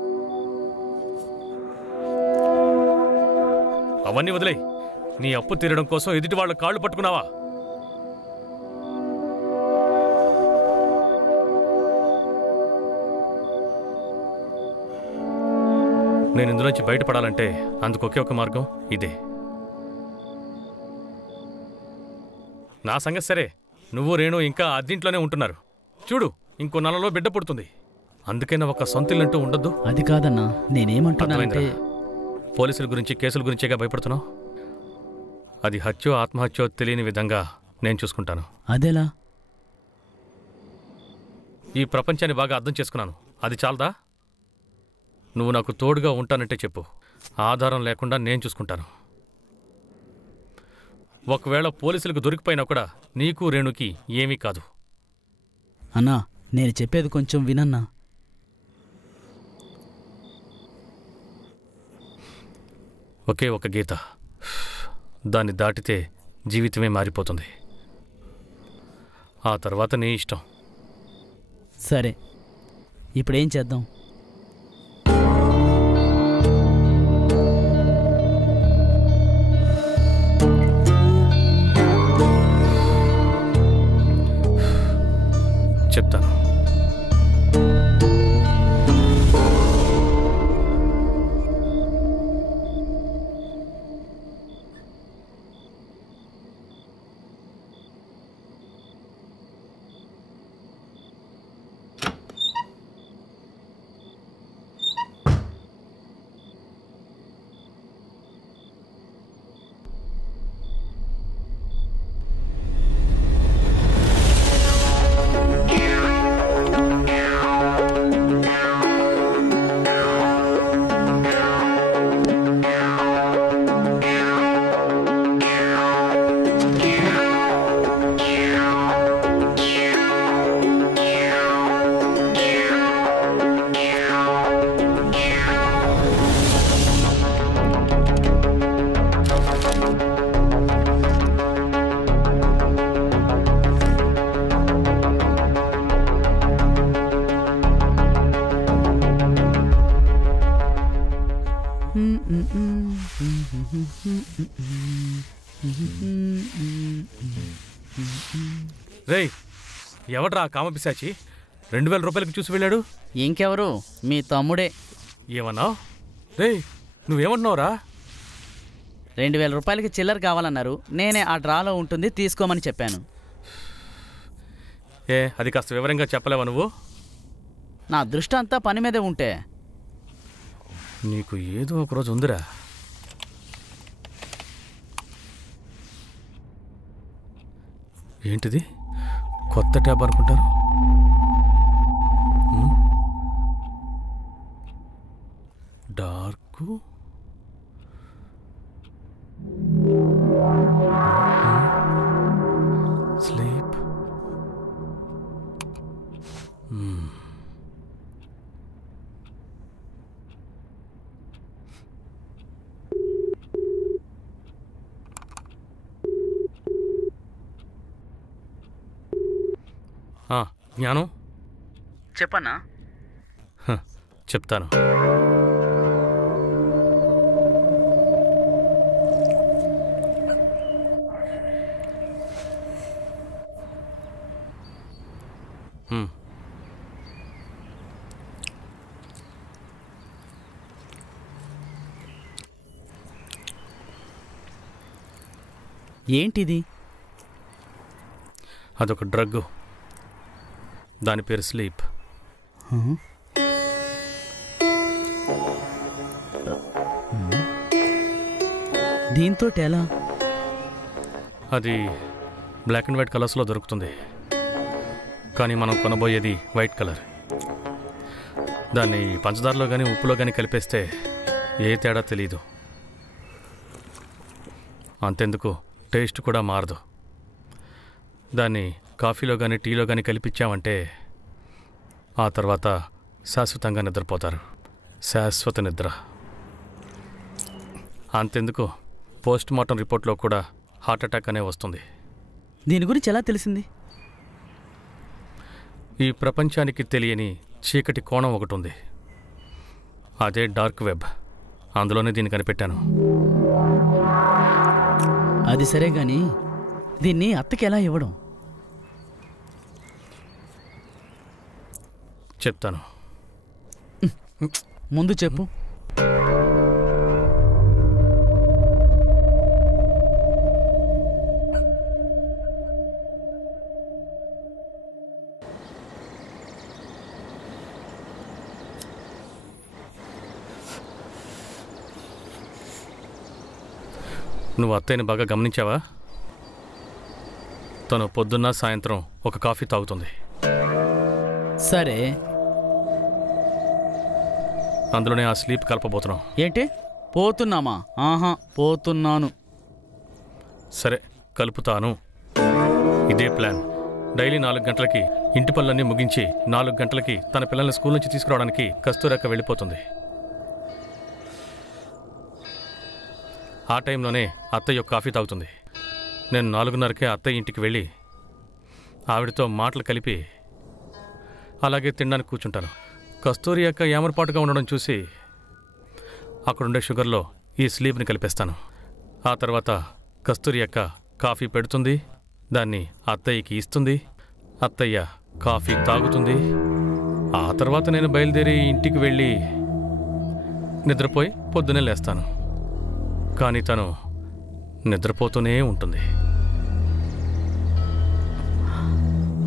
అవన్నీ వదిలేయ్. నీ అప్పు తీరడం కోసం ఎదుటి వాళ్ళ కాళ్ళు పట్టుకున్నావా? నేను ఇందులోంచి బయటపడాలంటే అందుకు ఒకే ఒక మార్గం ఇదే. నా సంగతి సరే, నువ్వు రేణు ఇంకా అద్దింట్లోనే ఉంటున్నారు. చూడు, ఇంకో నెలలో బిడ్డ పుడుతుంది. అందుకైనా ఒక సొంతిల్లంటూ ఉండొద్దు. అది కాదన్నా, నేనేమంటున్నానంటే పోలీసుల గురించి, కేసుల గురించేగా భయపడుతున్నావు. అది హత్యో ఆత్మహత్యో తెలియని విధంగా నేను చూసుకుంటాను. అదేలా? ఈ ప్రపంచాన్ని బాగా అర్థం చేసుకున్నాను. అది చాలదా? నువ్వు నాకు తోడుగా ఉంటానంటే చెప్పు, ఆధారం లేకుండా నేను చూసుకుంటాను. ఒకవేళ పోలీసులకు దొరికిపోయినా కూడా నీకు రేణుకి ఏమీ కాదు. అన్నా, నేను చెప్పేది కొంచెం వినన్నా. ఒకే ఒక గీత, దాన్ని దాటితే జీవితమే మారిపోతుంది. ఆ తర్వాత నీ ఇష్టం. సరే, ఇప్పుడేం చేద్దాం? చెప్తాను. రేయ్, ఎవడ్రా కామపిశాచి 2000 రూపాయలకి చూసి వెళ్ళాడు? ఇంకెవరు? మీ తమ్ముడే. ఏమన్నావు? రేయ్, నువ్వేమంటున్నావురా? 2000 రూపాయలకి చిల్లర కావాలన్నారు. నేనే ఆ డ్రాలో ఉంటుంది తీసుకోమని చెప్పాను. అది కాస్త వివరంగా చెప్పలేవా నువ్వు? నా దృష్టి అంతా పని మీదే ఉంటే. నీకు ఏదో ఒకరోజు ఉందిరా. ఏంటిది? కొత్త ట్యాబ్ అనుకుంటాను. Dark sleep. జ్ఞానం, చెప్పన్నా? చెప్తాను. ఏంటిది? అదొక డ్రగ్. దాని పేరు స్లీప్. దీంతో ఎలా? అది బ్లాక్ అండ్ వైట్ కలర్స్లో దొరుకుతుంది, కానీ మనం కొనబోయేది వైట్ కలర్. దాన్ని పంచదారలో కానీ ఉప్పులో కానీ కలిపేస్తే ఏ తేడా తెలీదు. అంతెందుకు, టేస్ట్ కూడా మారదు. దాన్ని కాఫీలో కానీ టీలో కానీ కలిపించామంటే ఆ తర్వాత శాశ్వతంగా నిద్రపోతారు. శాశ్వత నిద్ర. అంతెందుకు, పోస్ట్ మార్టం రిపోర్ట్లో కూడా హార్ట్ అటాక్ అనే వస్తుంది. దీని గురించి ఎలా తెలిసింది? ఈ ప్రపంచానికి తెలియని చీకటి కోణం ఒకటి ఉంది, అదే డార్క్ వెబ్. అందులోనే దీన్ని కనిపెట్టాను. అది సరే గాని దీన్ని అత్తకి ఎలా ఇవ్వడం? చెప్తాను. ముందు చెప్పు. నువ్వు అత్తయ్యని బాగా గమనించావా? తను పొద్దున్న సాయంత్రం ఒక కాఫీ తాగుతుంది. సరే, అందులోనే ఆ స్లీప్ కలపబోతున్నాం. ఏంటి పోతున్నామా? ఆహా, పోతున్నాను. సరే, కలుపుతాను. ఇదే ప్లాన్. డైలీ 4 గంటలకి ఇంటి పనులన్నీ ముగించి 4 గంటలకి తన పిల్లల్ని స్కూల్ నుంచి తీసుకురావడానికి కస్తూరక్క వెళ్ళిపోతుంది. ఆ టైంలోనే అత్తయ్య కాఫీ తాగుతుంది. నేను 4:30కే అత్తయ్య ఇంటికి వెళ్ళి ఆవిడతో మాటలు కలిపి అలాగే తినడానికి కూర్చుంటాను. కస్తూరి అక్క ఏమరపాటుగా ఉండడం చూసి అక్కడుండే షుగర్లో ఈ స్లీప్ని కలిపేస్తాను. ఆ తర్వాత కస్తూరి అక్క కాఫీ పెడుతుంది, దాన్ని అత్తయ్యకి ఇస్తుంది. అత్తయ్య కాఫీ తాగుతుంది. ఆ తర్వాత నేను బయలుదేరి ఇంటికి వెళ్ళి నిద్రపోయి పొద్దునే లేస్తాను. కానీ తను నిద్రపోతూనే ఉంటుంది.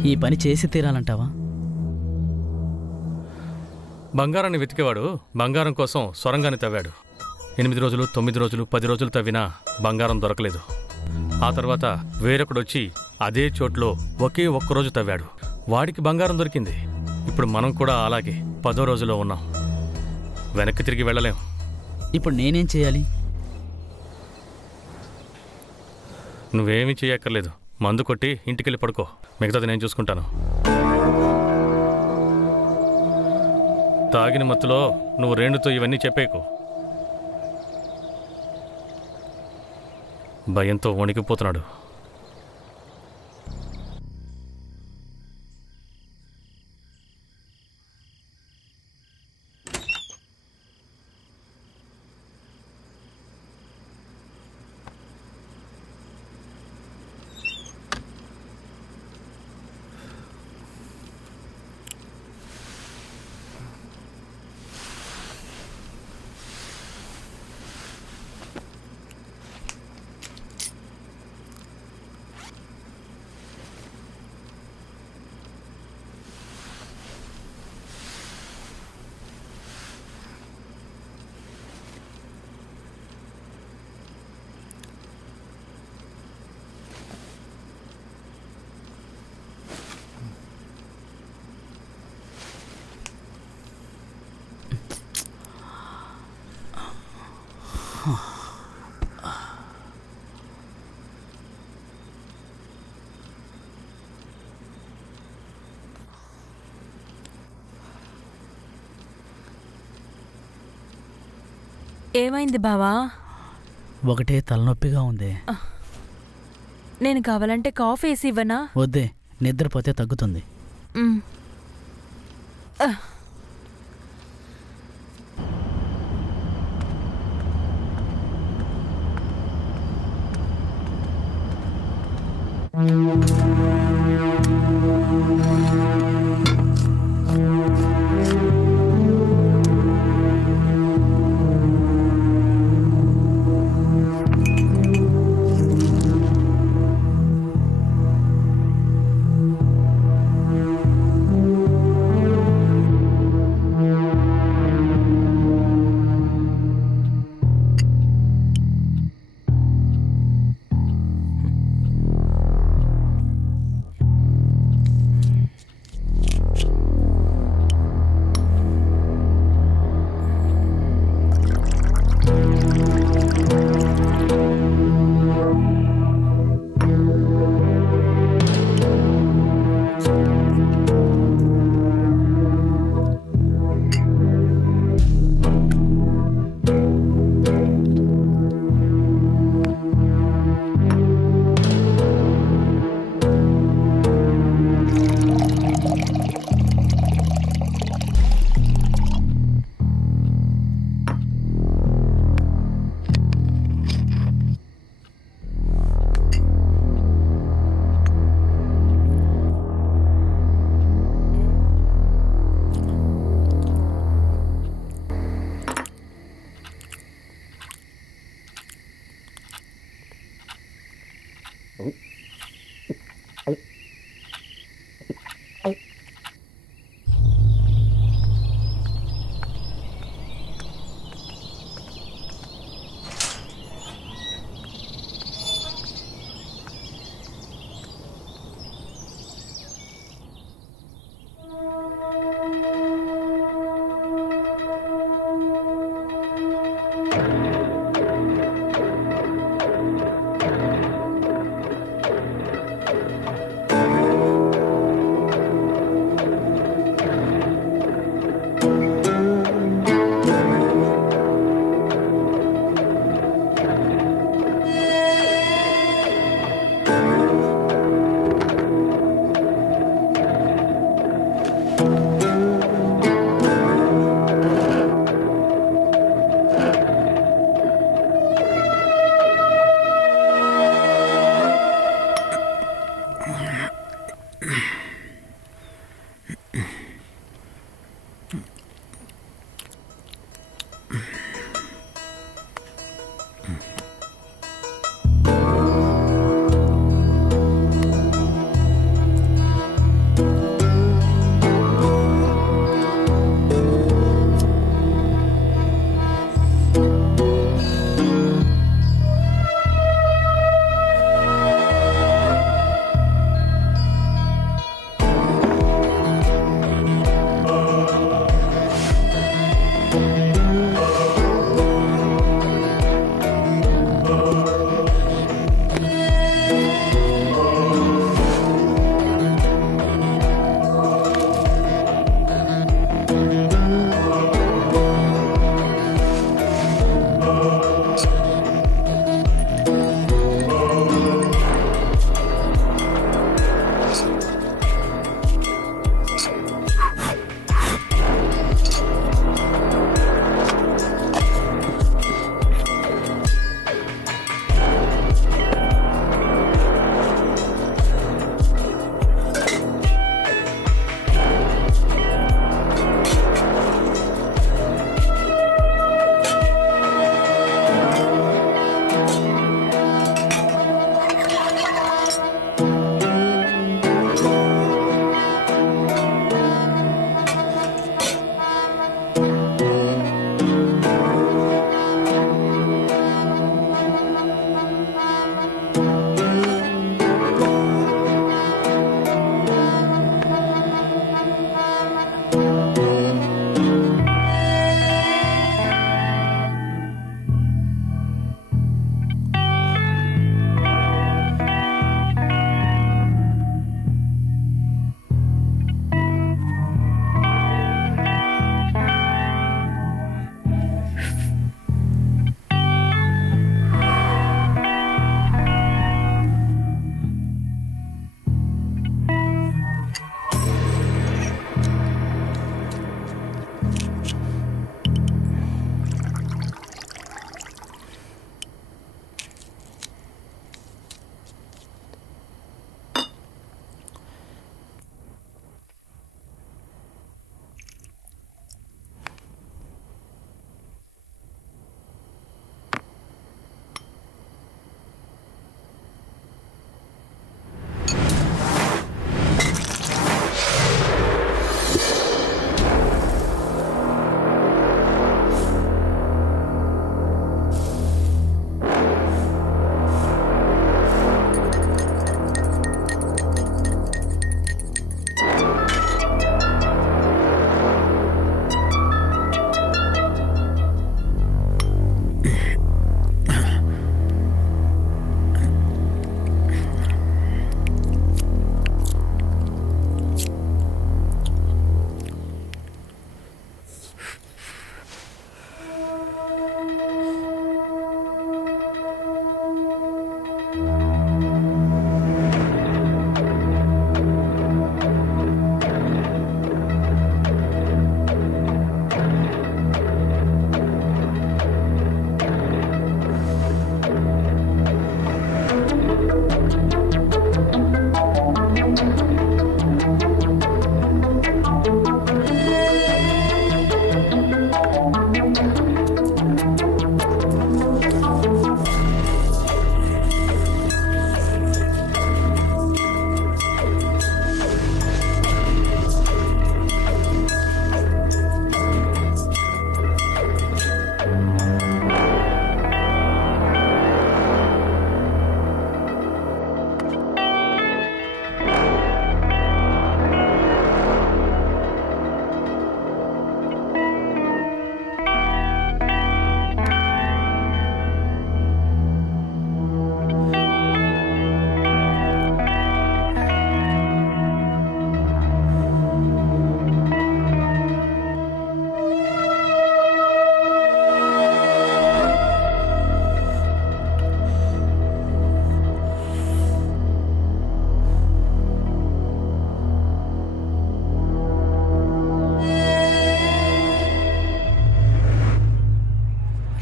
ఈ పని చేసి తీరాలంటావా? బంగారాన్ని వెతికేవాడు బంగారం కోసం సొరంగాన్ని తవ్వాడు. 8 రోజులు, 9 రోజులు, 10 రోజులు తవ్వినా బంగారం దొరకలేదు. ఆ తర్వాత వేరొకడొచ్చి అదే చోట్లో ఒకే ఒక్కరోజు తవ్వాడు. వాడికి బంగారం దొరికింది. ఇప్పుడు మనం కూడా అలాగే 10వ రోజులో ఉన్నాం. వెనక్కి తిరిగి వెళ్ళలేం. ఇప్పుడు నేనేం చేయాలి? నువ్వేమీ చేయక్కర్లేదు. మందు కొట్టి ఇంటికెళ్ళి పడుకో. మిగతాది నేను చూసుకుంటాను. తాగిన మత్తులో నువ్వు రేణుతో ఇవన్నీ చెప్పేకు. భయంతో వణికిపోతున్నాడు. ఏమైంది బావా? ఒకటే తలనొప్పిగా ఉంది. నేను కావాలంటే కాఫీ వేసి ఇవ్వనా? వద్దే, నిద్రపోతే తగ్గుతుంది. మ్.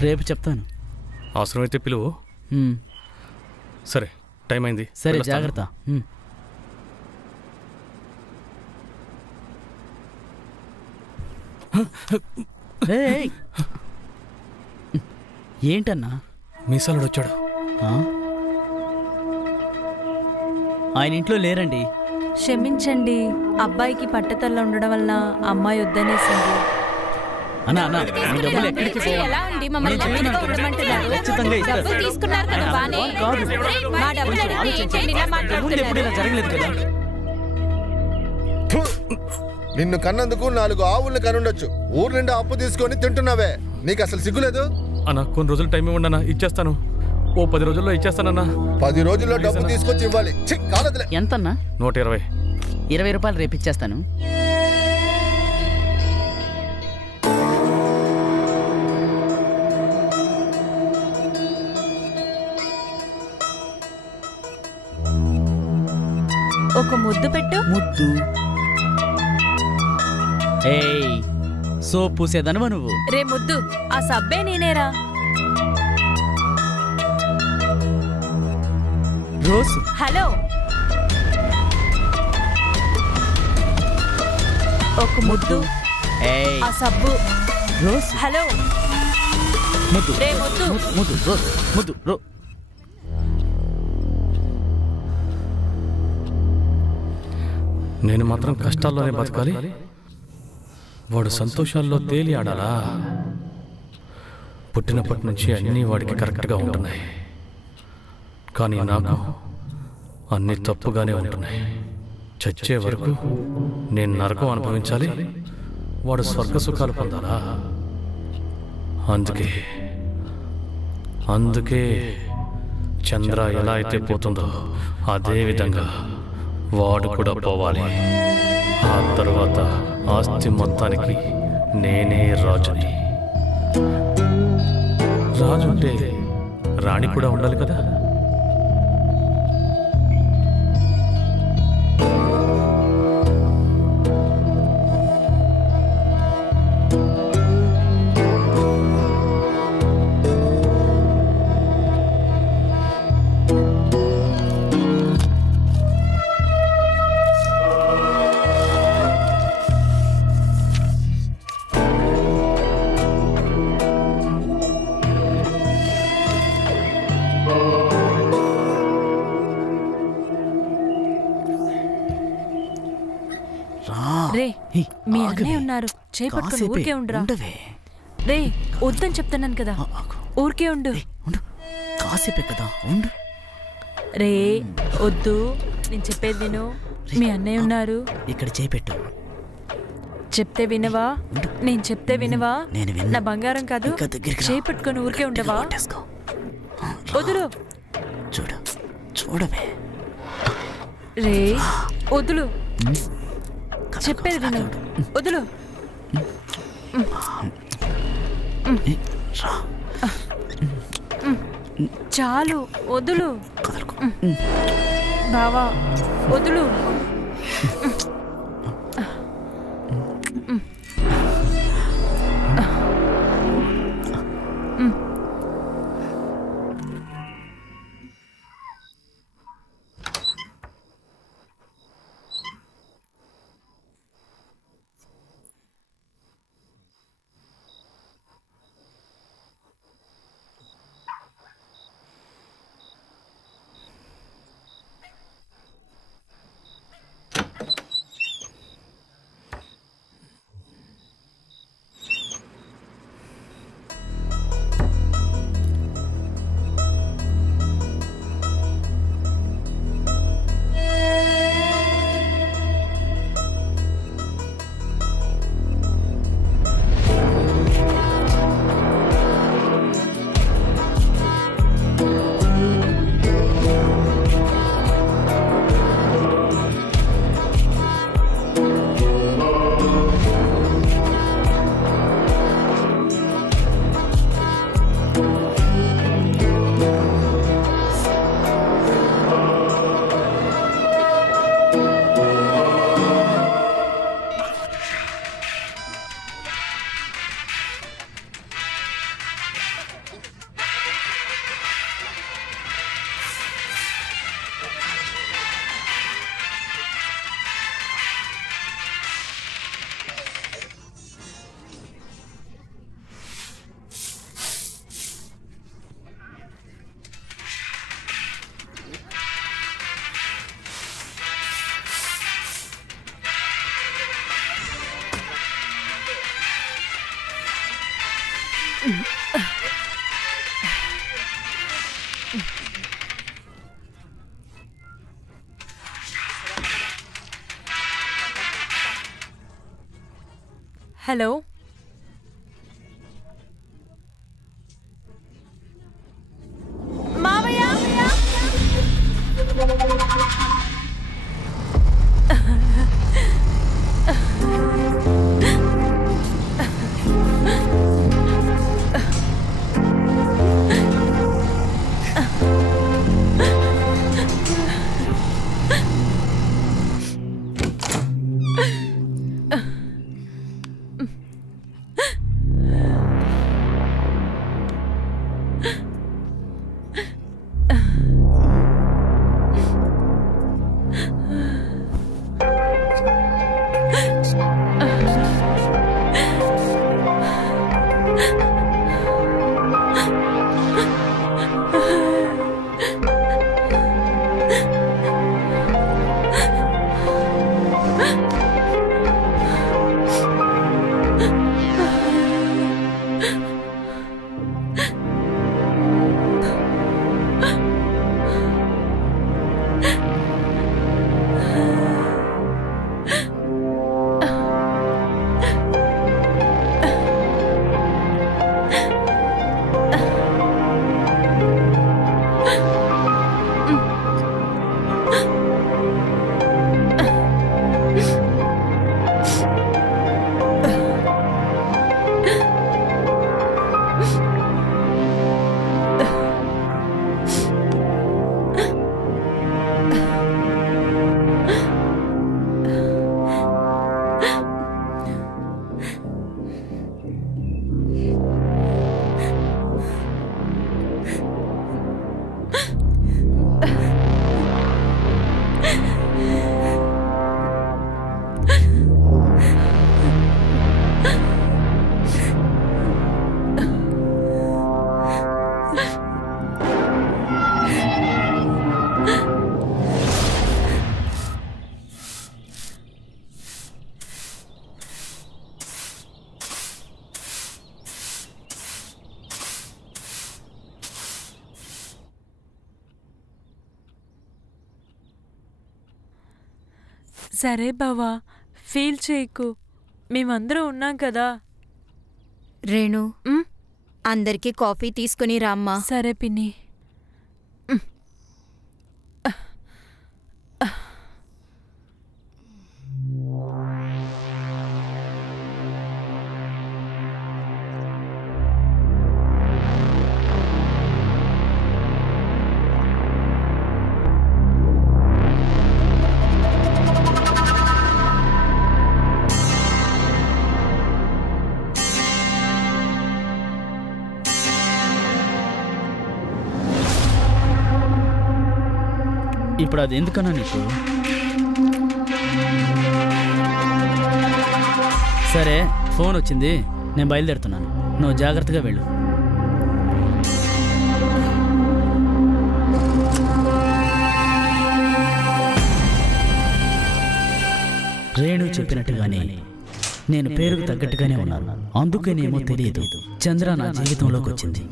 రేపు చెప్తాను. అవసరమైతే పిలువు. సరే, టైం అయింది. సరే, జాగ్రత్త. ఏంటన్నా? మీసాలుడు వచ్చాడు. ఆయన ఇంట్లో లేరండి. క్షమించండి, అబ్బాయికి పట్టతల్ల ఉండడం వల్ల అమ్మాయి వద్దనేసింది. అన్నా అన్నా, మీ డబ్బులు ఎక్కడికి పోవు? ఎలా ఉంది మమ్మల్ని నెమ్మదిగా ఉండమంటున్నారు? ఖచ్చితంగా ఇస్తారు. డబ్బులు తీసుకున్నారు కదా బానే. మా డబ్బులు అడిగితే ఏం చేయండి? ఇలా ముందు ఎప్పుడు ఇలా మాట్లాడుతున్నారు. జరగలేదు కదా. నిన్ను కన్నందుకు 4 ఆవుల్ని కనుండొచ్చు. ఊరు నిండా అప్పు తీసుకొని తింటున్నావే, నీకు అసలు సిగ్గులేదు? అన్న, కొన్ని రోజులు టైం ఇవ్వండి అన్న, ఇచ్చేస్తాను. ఓ 10 రోజుల్లో ఇచ్చేస్తానన్నా. 10 రోజుల్లో డబ్బు తీసుకొచ్చి ఇవ్వాలి. కాలదులే. ఎంతన్నా? 120. 20 రూపాయలు రేపు ఇచ్చేస్తాను. ఒక ముద్దు పెట్టు. ముద్దు? ఏయ్, సోప్ పూసేదనవా నువ్వు? రే ముద్దు, ఆ సబ్బే నేనేరా. రోజు హలో, ఒక ముద్దు. ఏయ్, ఆ సబ్బు. రోజు హలో, ముద్దు. రే ముద్దు. ముద్దు రోజు ముద్దు రో. నేను మాత్రం కష్టాల్లోనే బతకాలి, వాడు సంతోషాల్లో తేలి ఆడాలా? పుట్టినప్పటి నుంచి అన్నీ వాడికి కరెక్ట్గా ఉంటున్నాయి, కానీ నాకు అన్నీ తప్పుగానే ఉంటున్నాయి. చచ్చే వరకు నేను నరకం అనుభవించాలి, వాడు స్వర్గ సుఖాలు పొందాలా? అందుకే చంద్ర ఎలా అయితే పోతుందో అదే విధంగా వాడు కూడా పోవాలి. ఆ తర్వాత ఆస్తి మొత్తానికి నేనే రాజుని. రాజు అంటే రాణి కూడా ఉండాలి కదా. రే, మీ అన్నయ్య ఉన్నారు, చేపట్టుకుని ఊరికే ఉండరా. రే, వద్దని చెప్తున్నాను కదా, ఊరికే ఉండు. కాసేపే కదా, ఉండు. రే వద్దు, నేను చెప్పేది విను. మీ అన్నయ్య ఉన్నారు, ఇక్కడ చేపెట్టు. చెప్తే వినవా? నేను చెప్తే వినవా? నేను విన్ను. నా బంగారం కాదు, ఇంకా దగ్గరికి రా. చేపట్టుకొని ఊరికే ఉండవా? వదులు. చూడవే. రే వదులు, చెప్పేది విను. వదులు. చాలు, వదులు. బావా వదులు. హలో మావయ్య సరే బావా, ఫీల్ చేయకు, మేమందరం ఉన్నాం కదా. రేణు, అందరికీ కాఫీ తీసుకుని రామ్మా. సరే పిన్ని. ఇప్పుడు అది ఎందుకన్నా నీకు? సరే, ఫోన్ వచ్చింది, నేను బయలుదేరుతున్నాను, నువ్వు జాగ్రత్తగా వెళ్ళు. రేణు చెప్పినట్టుగానే నేను పేరుకు తగ్గట్టుగానే ఉన్నాను. అందుకేనేమో తెలియదు, చంద్ర నా జీవితంలోకి వచ్చింది.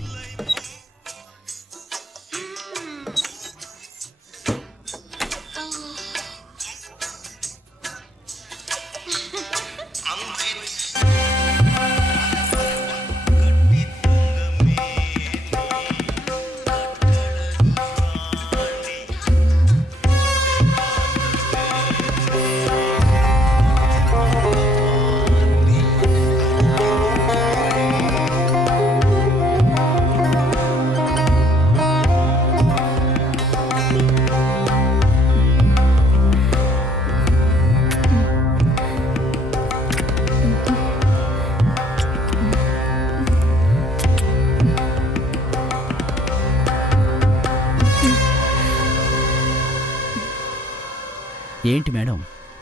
ఏంటి మేడం,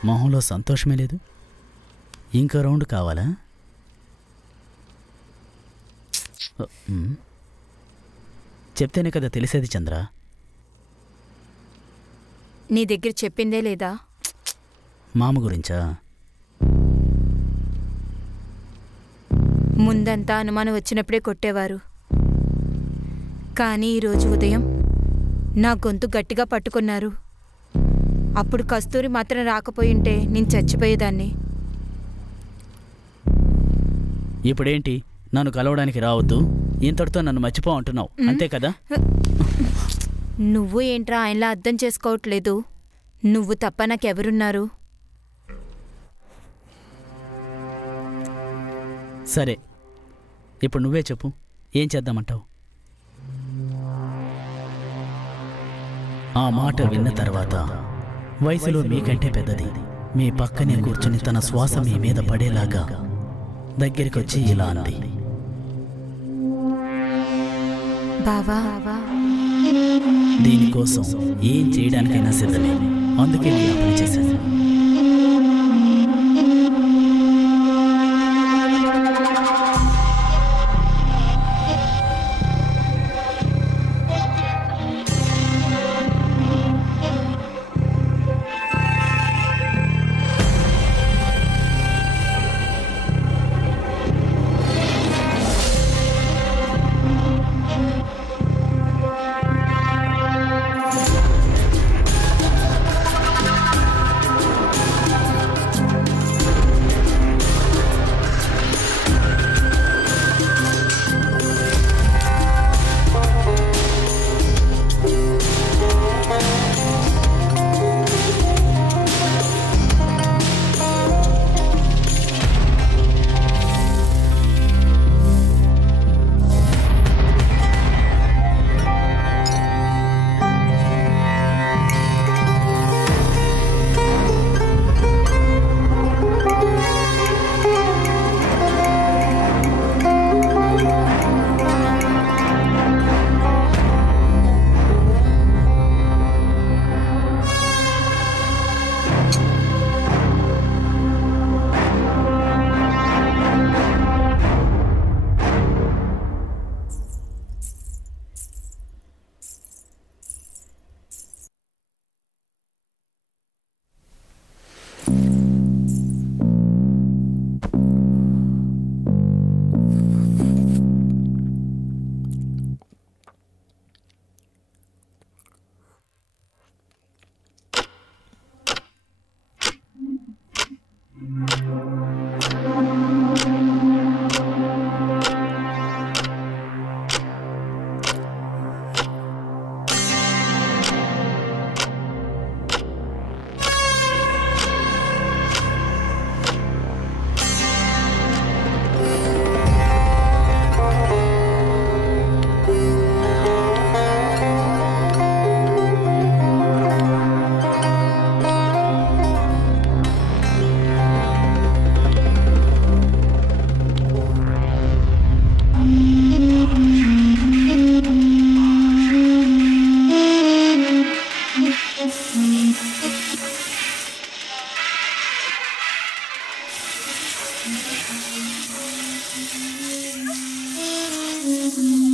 మొహంలో సంతోషమే లేదు? ఇంకో రౌండ్ కావాలా? చెప్తేనే కదా తెలిసేది చంద్ర. నీ దగ్గర చెప్పిందే లేదా? మామ గురించా? ముందంతా అనుమానం వచ్చినప్పుడే కొట్టేవారు. కానీ ఈరోజు ఉదయం నా గొంతు గట్టిగా పట్టుకున్నారు. అప్పుడు కస్తూరి మాత్రం రాకపోయింటే నేను చచ్చిపోయేదాన్ని. ఇప్పుడేంటి, నన్ను కలవడానికి రావద్దు, ఇంతటితో నన్ను మర్చిపో అంటున్నావు, అంతే కదా? నువ్వు ఏంట్రా ఆయనలా అర్థం చేసుకోవట్లేదు? నువ్వు తప్ప నాకెవరున్నారు? సరే, ఇప్పుడు నువ్వే చెప్పు, ఏం చేద్దామంటావు? ఆ మాట విన్న తర్వాత వయసులో మీకంటే పెద్దది మీ పక్కనే కూర్చుని తన శ్వాస మీ మీద పడేలాగా దగ్గరికొచ్చి ఇలా అంది, బావా, దీనికోసం ఏం చేయడానికైనా సిద్ధమే, అందుకే నేను పని చేశాను.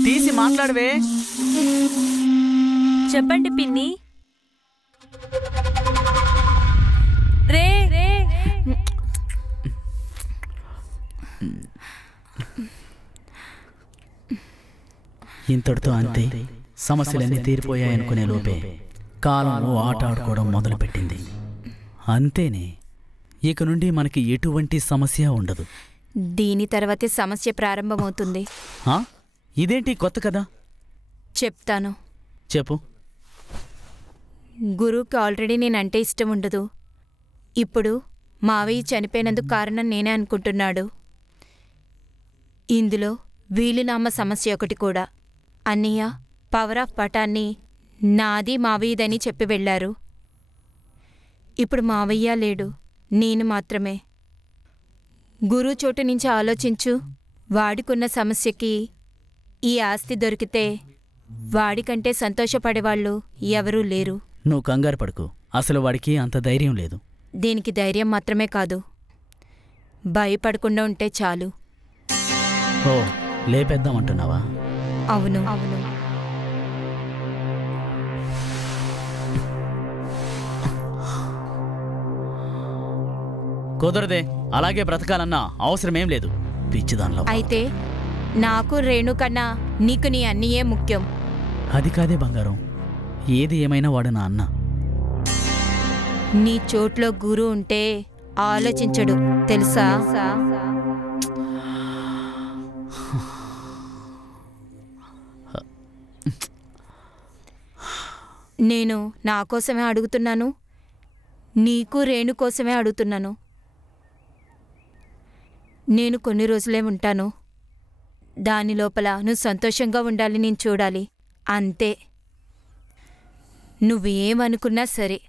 తీసి మాట్లాడవే. చెప్పండి పిన్ని. రే రే ఇంతటితో అంతే, సమస్యలన్నీ తీరిపోయాయనుకునే లోపే కాలం ఓ ఆట ఆడుకోవడం మొదలుపెట్టింది. అంతేనే, ఇక నుండి మనకి ఎటువంటి సమస్య ఉండదు. దీని తర్వాతే సమస్య ప్రారంభమవుతుంది. ఇదేంటి కొత్త కదా? చెప్తాను, చెప్పు. గురువుకి ఆల్రెడీ నేనంటే ఇష్టం ఉండదు. ఇప్పుడు మావయ్య చనిపోయినందుకు కారణం నేనే అనుకుంటున్నాడు. ఇందులో వీలునామా సమస్య ఒకటి కూడా. అన్నయ్య పవర్ ఆఫ్ పటాన్ని నాది మావయ్యదని చెప్పి వెళ్లారు. ఇప్పుడు మావయ్య లేడు, నేను మాత్రమే. గురువు చోటు నుంచి ఆలోచించు. వాడికున్న సమస్యకి ఈ ఆస్తి దొరికితే వాడికంటే సంతోషపడేవాళ్ళు ఎవరూ లేరు. నువ్వు కంగారు పడుకు, అసలు వాడికి అంత ధైర్యం లేదు. దీనికి ధైర్యం మాత్రమే కాదు, భయపడకుండా ఉంటే చాలు. ఓ, లేపేద్దామంటున్నావా? అవును అవును. కుదరదే, అలాగే బ్రతకాలన్నా అవసరమేం లేదు. పిచ్చిదానిలో. అయితే నాకు రేణు కన్నా నీకు నీ అన్నయ్యే ముఖ్యం. అది కాదే బంగారం, ఏది ఏమైనా వాడు నా అన్న. నీ చోట్లో గురు ఉంటే ఆలోచించడు తెలుసా? నేను నా కోసమే అడుగుతున్నాను, నీకు రేణు కోసమే అడుగుతున్నాను. నేను కొన్ని రోజులే ఉంటాను. దాని లోపల నువ్వు సంతోషంగా ఉండాలి, నేను చూడాలి, అంతే. నువ్వేమనుకున్నా సరే.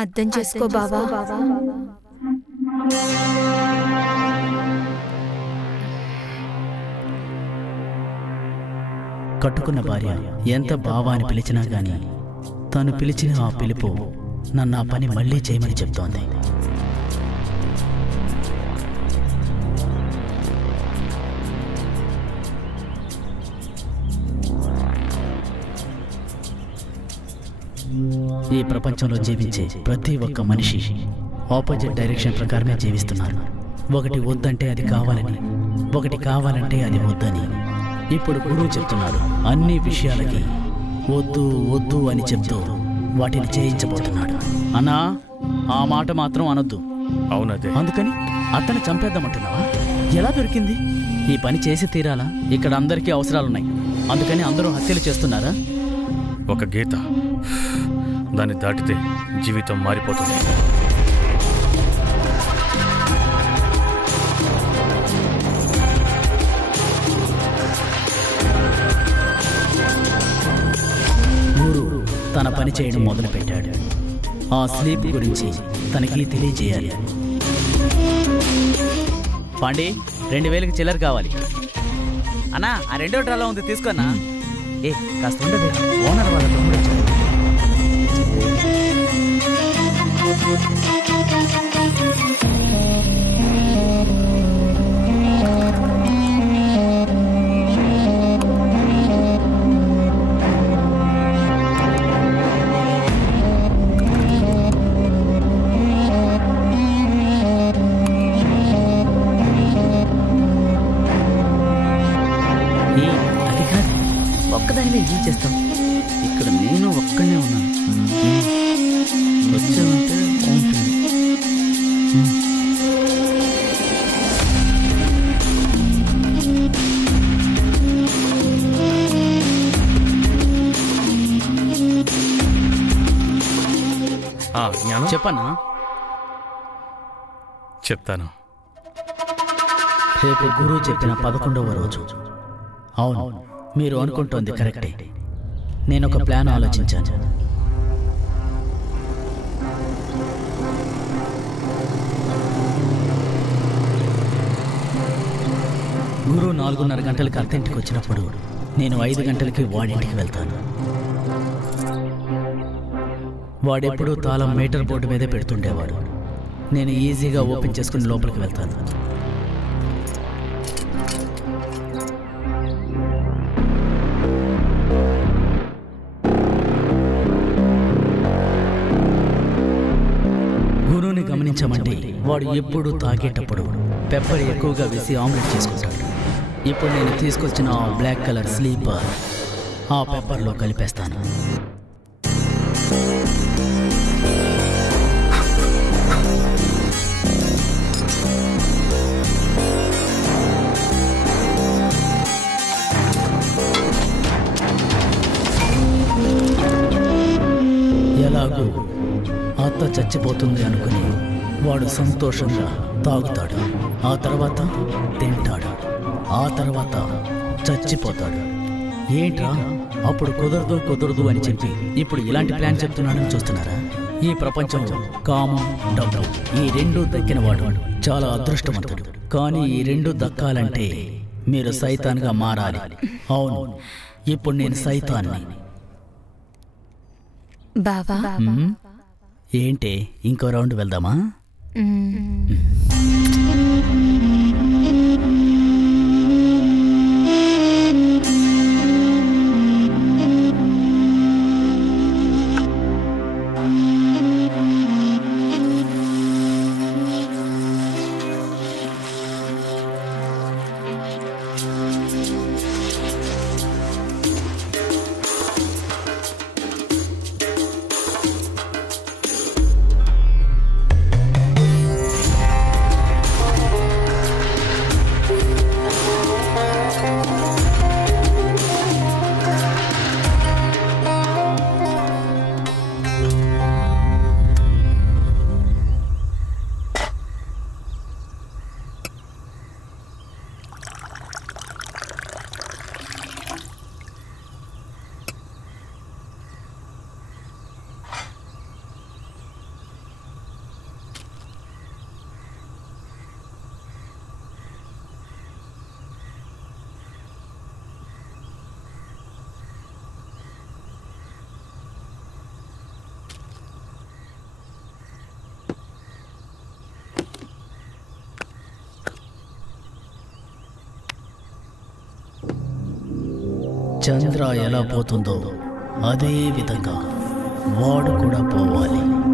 అర్థం చేసుకో బావా. కట్టుకున్న భార్య ఎంత బావా అని పిలిచినా గాని తను పిలిచిన ఆ పిలుపు నన్ను ఆ పని మళ్ళీ చేయమని చెప్తోంది. ఈ ప్రపంచంలో జీవించే ప్రతి ఒక్క మనిషి ఆపోజిట్ డైరెక్షన్ ప్రకారమే జీవిస్తున్నారు. ఒకటి వద్దంటే అది కావాలని, ఒకటి కావాలంటే అది వద్దని. ఇప్పుడు గురువు చెప్తున్నాడు, అన్ని విషయాలకి వద్దు వద్దు అని చెప్తూ వాటిని చేయించబోతున్నాడు. అన్నా, ఆ మాట మాత్రం అనొద్దు. అవునదే. అందుకని అతను చంపేద్దామంటున్నావా? ఎలా దొరికింది? ఈ పని చేసి తీరాలా? ఇక్కడ అందరికీ అవసరాలున్నాయి, అందుకని అందరూ హత్యలు చేస్తున్నారా? ఒక గీత, దాన్ని దాటితే జీవితం మారిపోతుంది. గురు తన పని చేయడం మొదలుపెట్టాడు. ఆ స్లీప్ గురించి తనకి తెలియజేయాలి. పాండే, 2000కి చిల్లర కావాలి అన్నా. ఆ 2వ డ్రాలో ఉంది, తీసుకున్నా. ఏ కాస్త ఉండవే, ఓనర్ వాళ్ళ తమ్ముడు వచ్చాడు. అది కాదు, ఒక్కదానివే ఏం చేస్తాం? ఇక్కడ నేను ఒక్కనే ఉన్నాను. వచ్చామంటే బాగుంటుంది. జ్ఞానం చెప్పన్నా? చెప్తాను. రేపు గురువు చెప్పిన 11వ రోజు. అవును, మీరు అనుకుంటోంది కరెక్టే. నేను ఒక ప్లాన్ ఆలోచించాను. గురువు 4:30 గంటలకు అత్తింటికి వచ్చినప్పుడు నేను 5 గంటలకి వాడింటికి వెళ్తాను. వాడెప్పుడూ తాళం మీటర్ బోర్డు మీదే పెడుతుండేవాడు. నేను ఈజీగా ఓపెన్ చేసుకుని లోపలికి వెళ్తాను. గురువుని గమనించమంటే వాడు ఎప్పుడు తాగేటప్పుడు పెప్పర్ ఎక్కువగా వేసి ఆమ్లెట్ చేసుకుంటాడు. ఇప్పుడు నేను తీసుకొచ్చిన ఆ బ్లాక్ కలర్ స్లీపర్ ఆ పెప్పర్లో కలిపేస్తాను. ఎలాగూ అత్త చచ్చిపోతుంది అనుకుని వాడు సంతోషంగా తాగుతాడు. ఆ తర్వాత తింటాడు. ఆ తర్వాత చచ్చిపోతాడు. ఏంట్రా అప్పుడు కుదరదు అని చెప్పి ఇప్పుడు ఇలాంటి ప్లాన్ చెప్తున్నాడని చూస్తున్నారా? ఈ ప్రపంచంలో కామం, డబ్బు ఈ 2 దక్కినవాడు చాలా అదృష్టవంతుడు. కానీ ఈ 2 దక్కాలంటే మీరు సైతాన్గా మారాలి. అవును, ఇప్పుడు నేను సైతాన్ని. బావా, ఏంటి, ఇంకో రౌండ్ వెళ్దామా? చంద్ర ఎలా పోతుందో అదే విధంగా వాడు కూడా పోవాలి.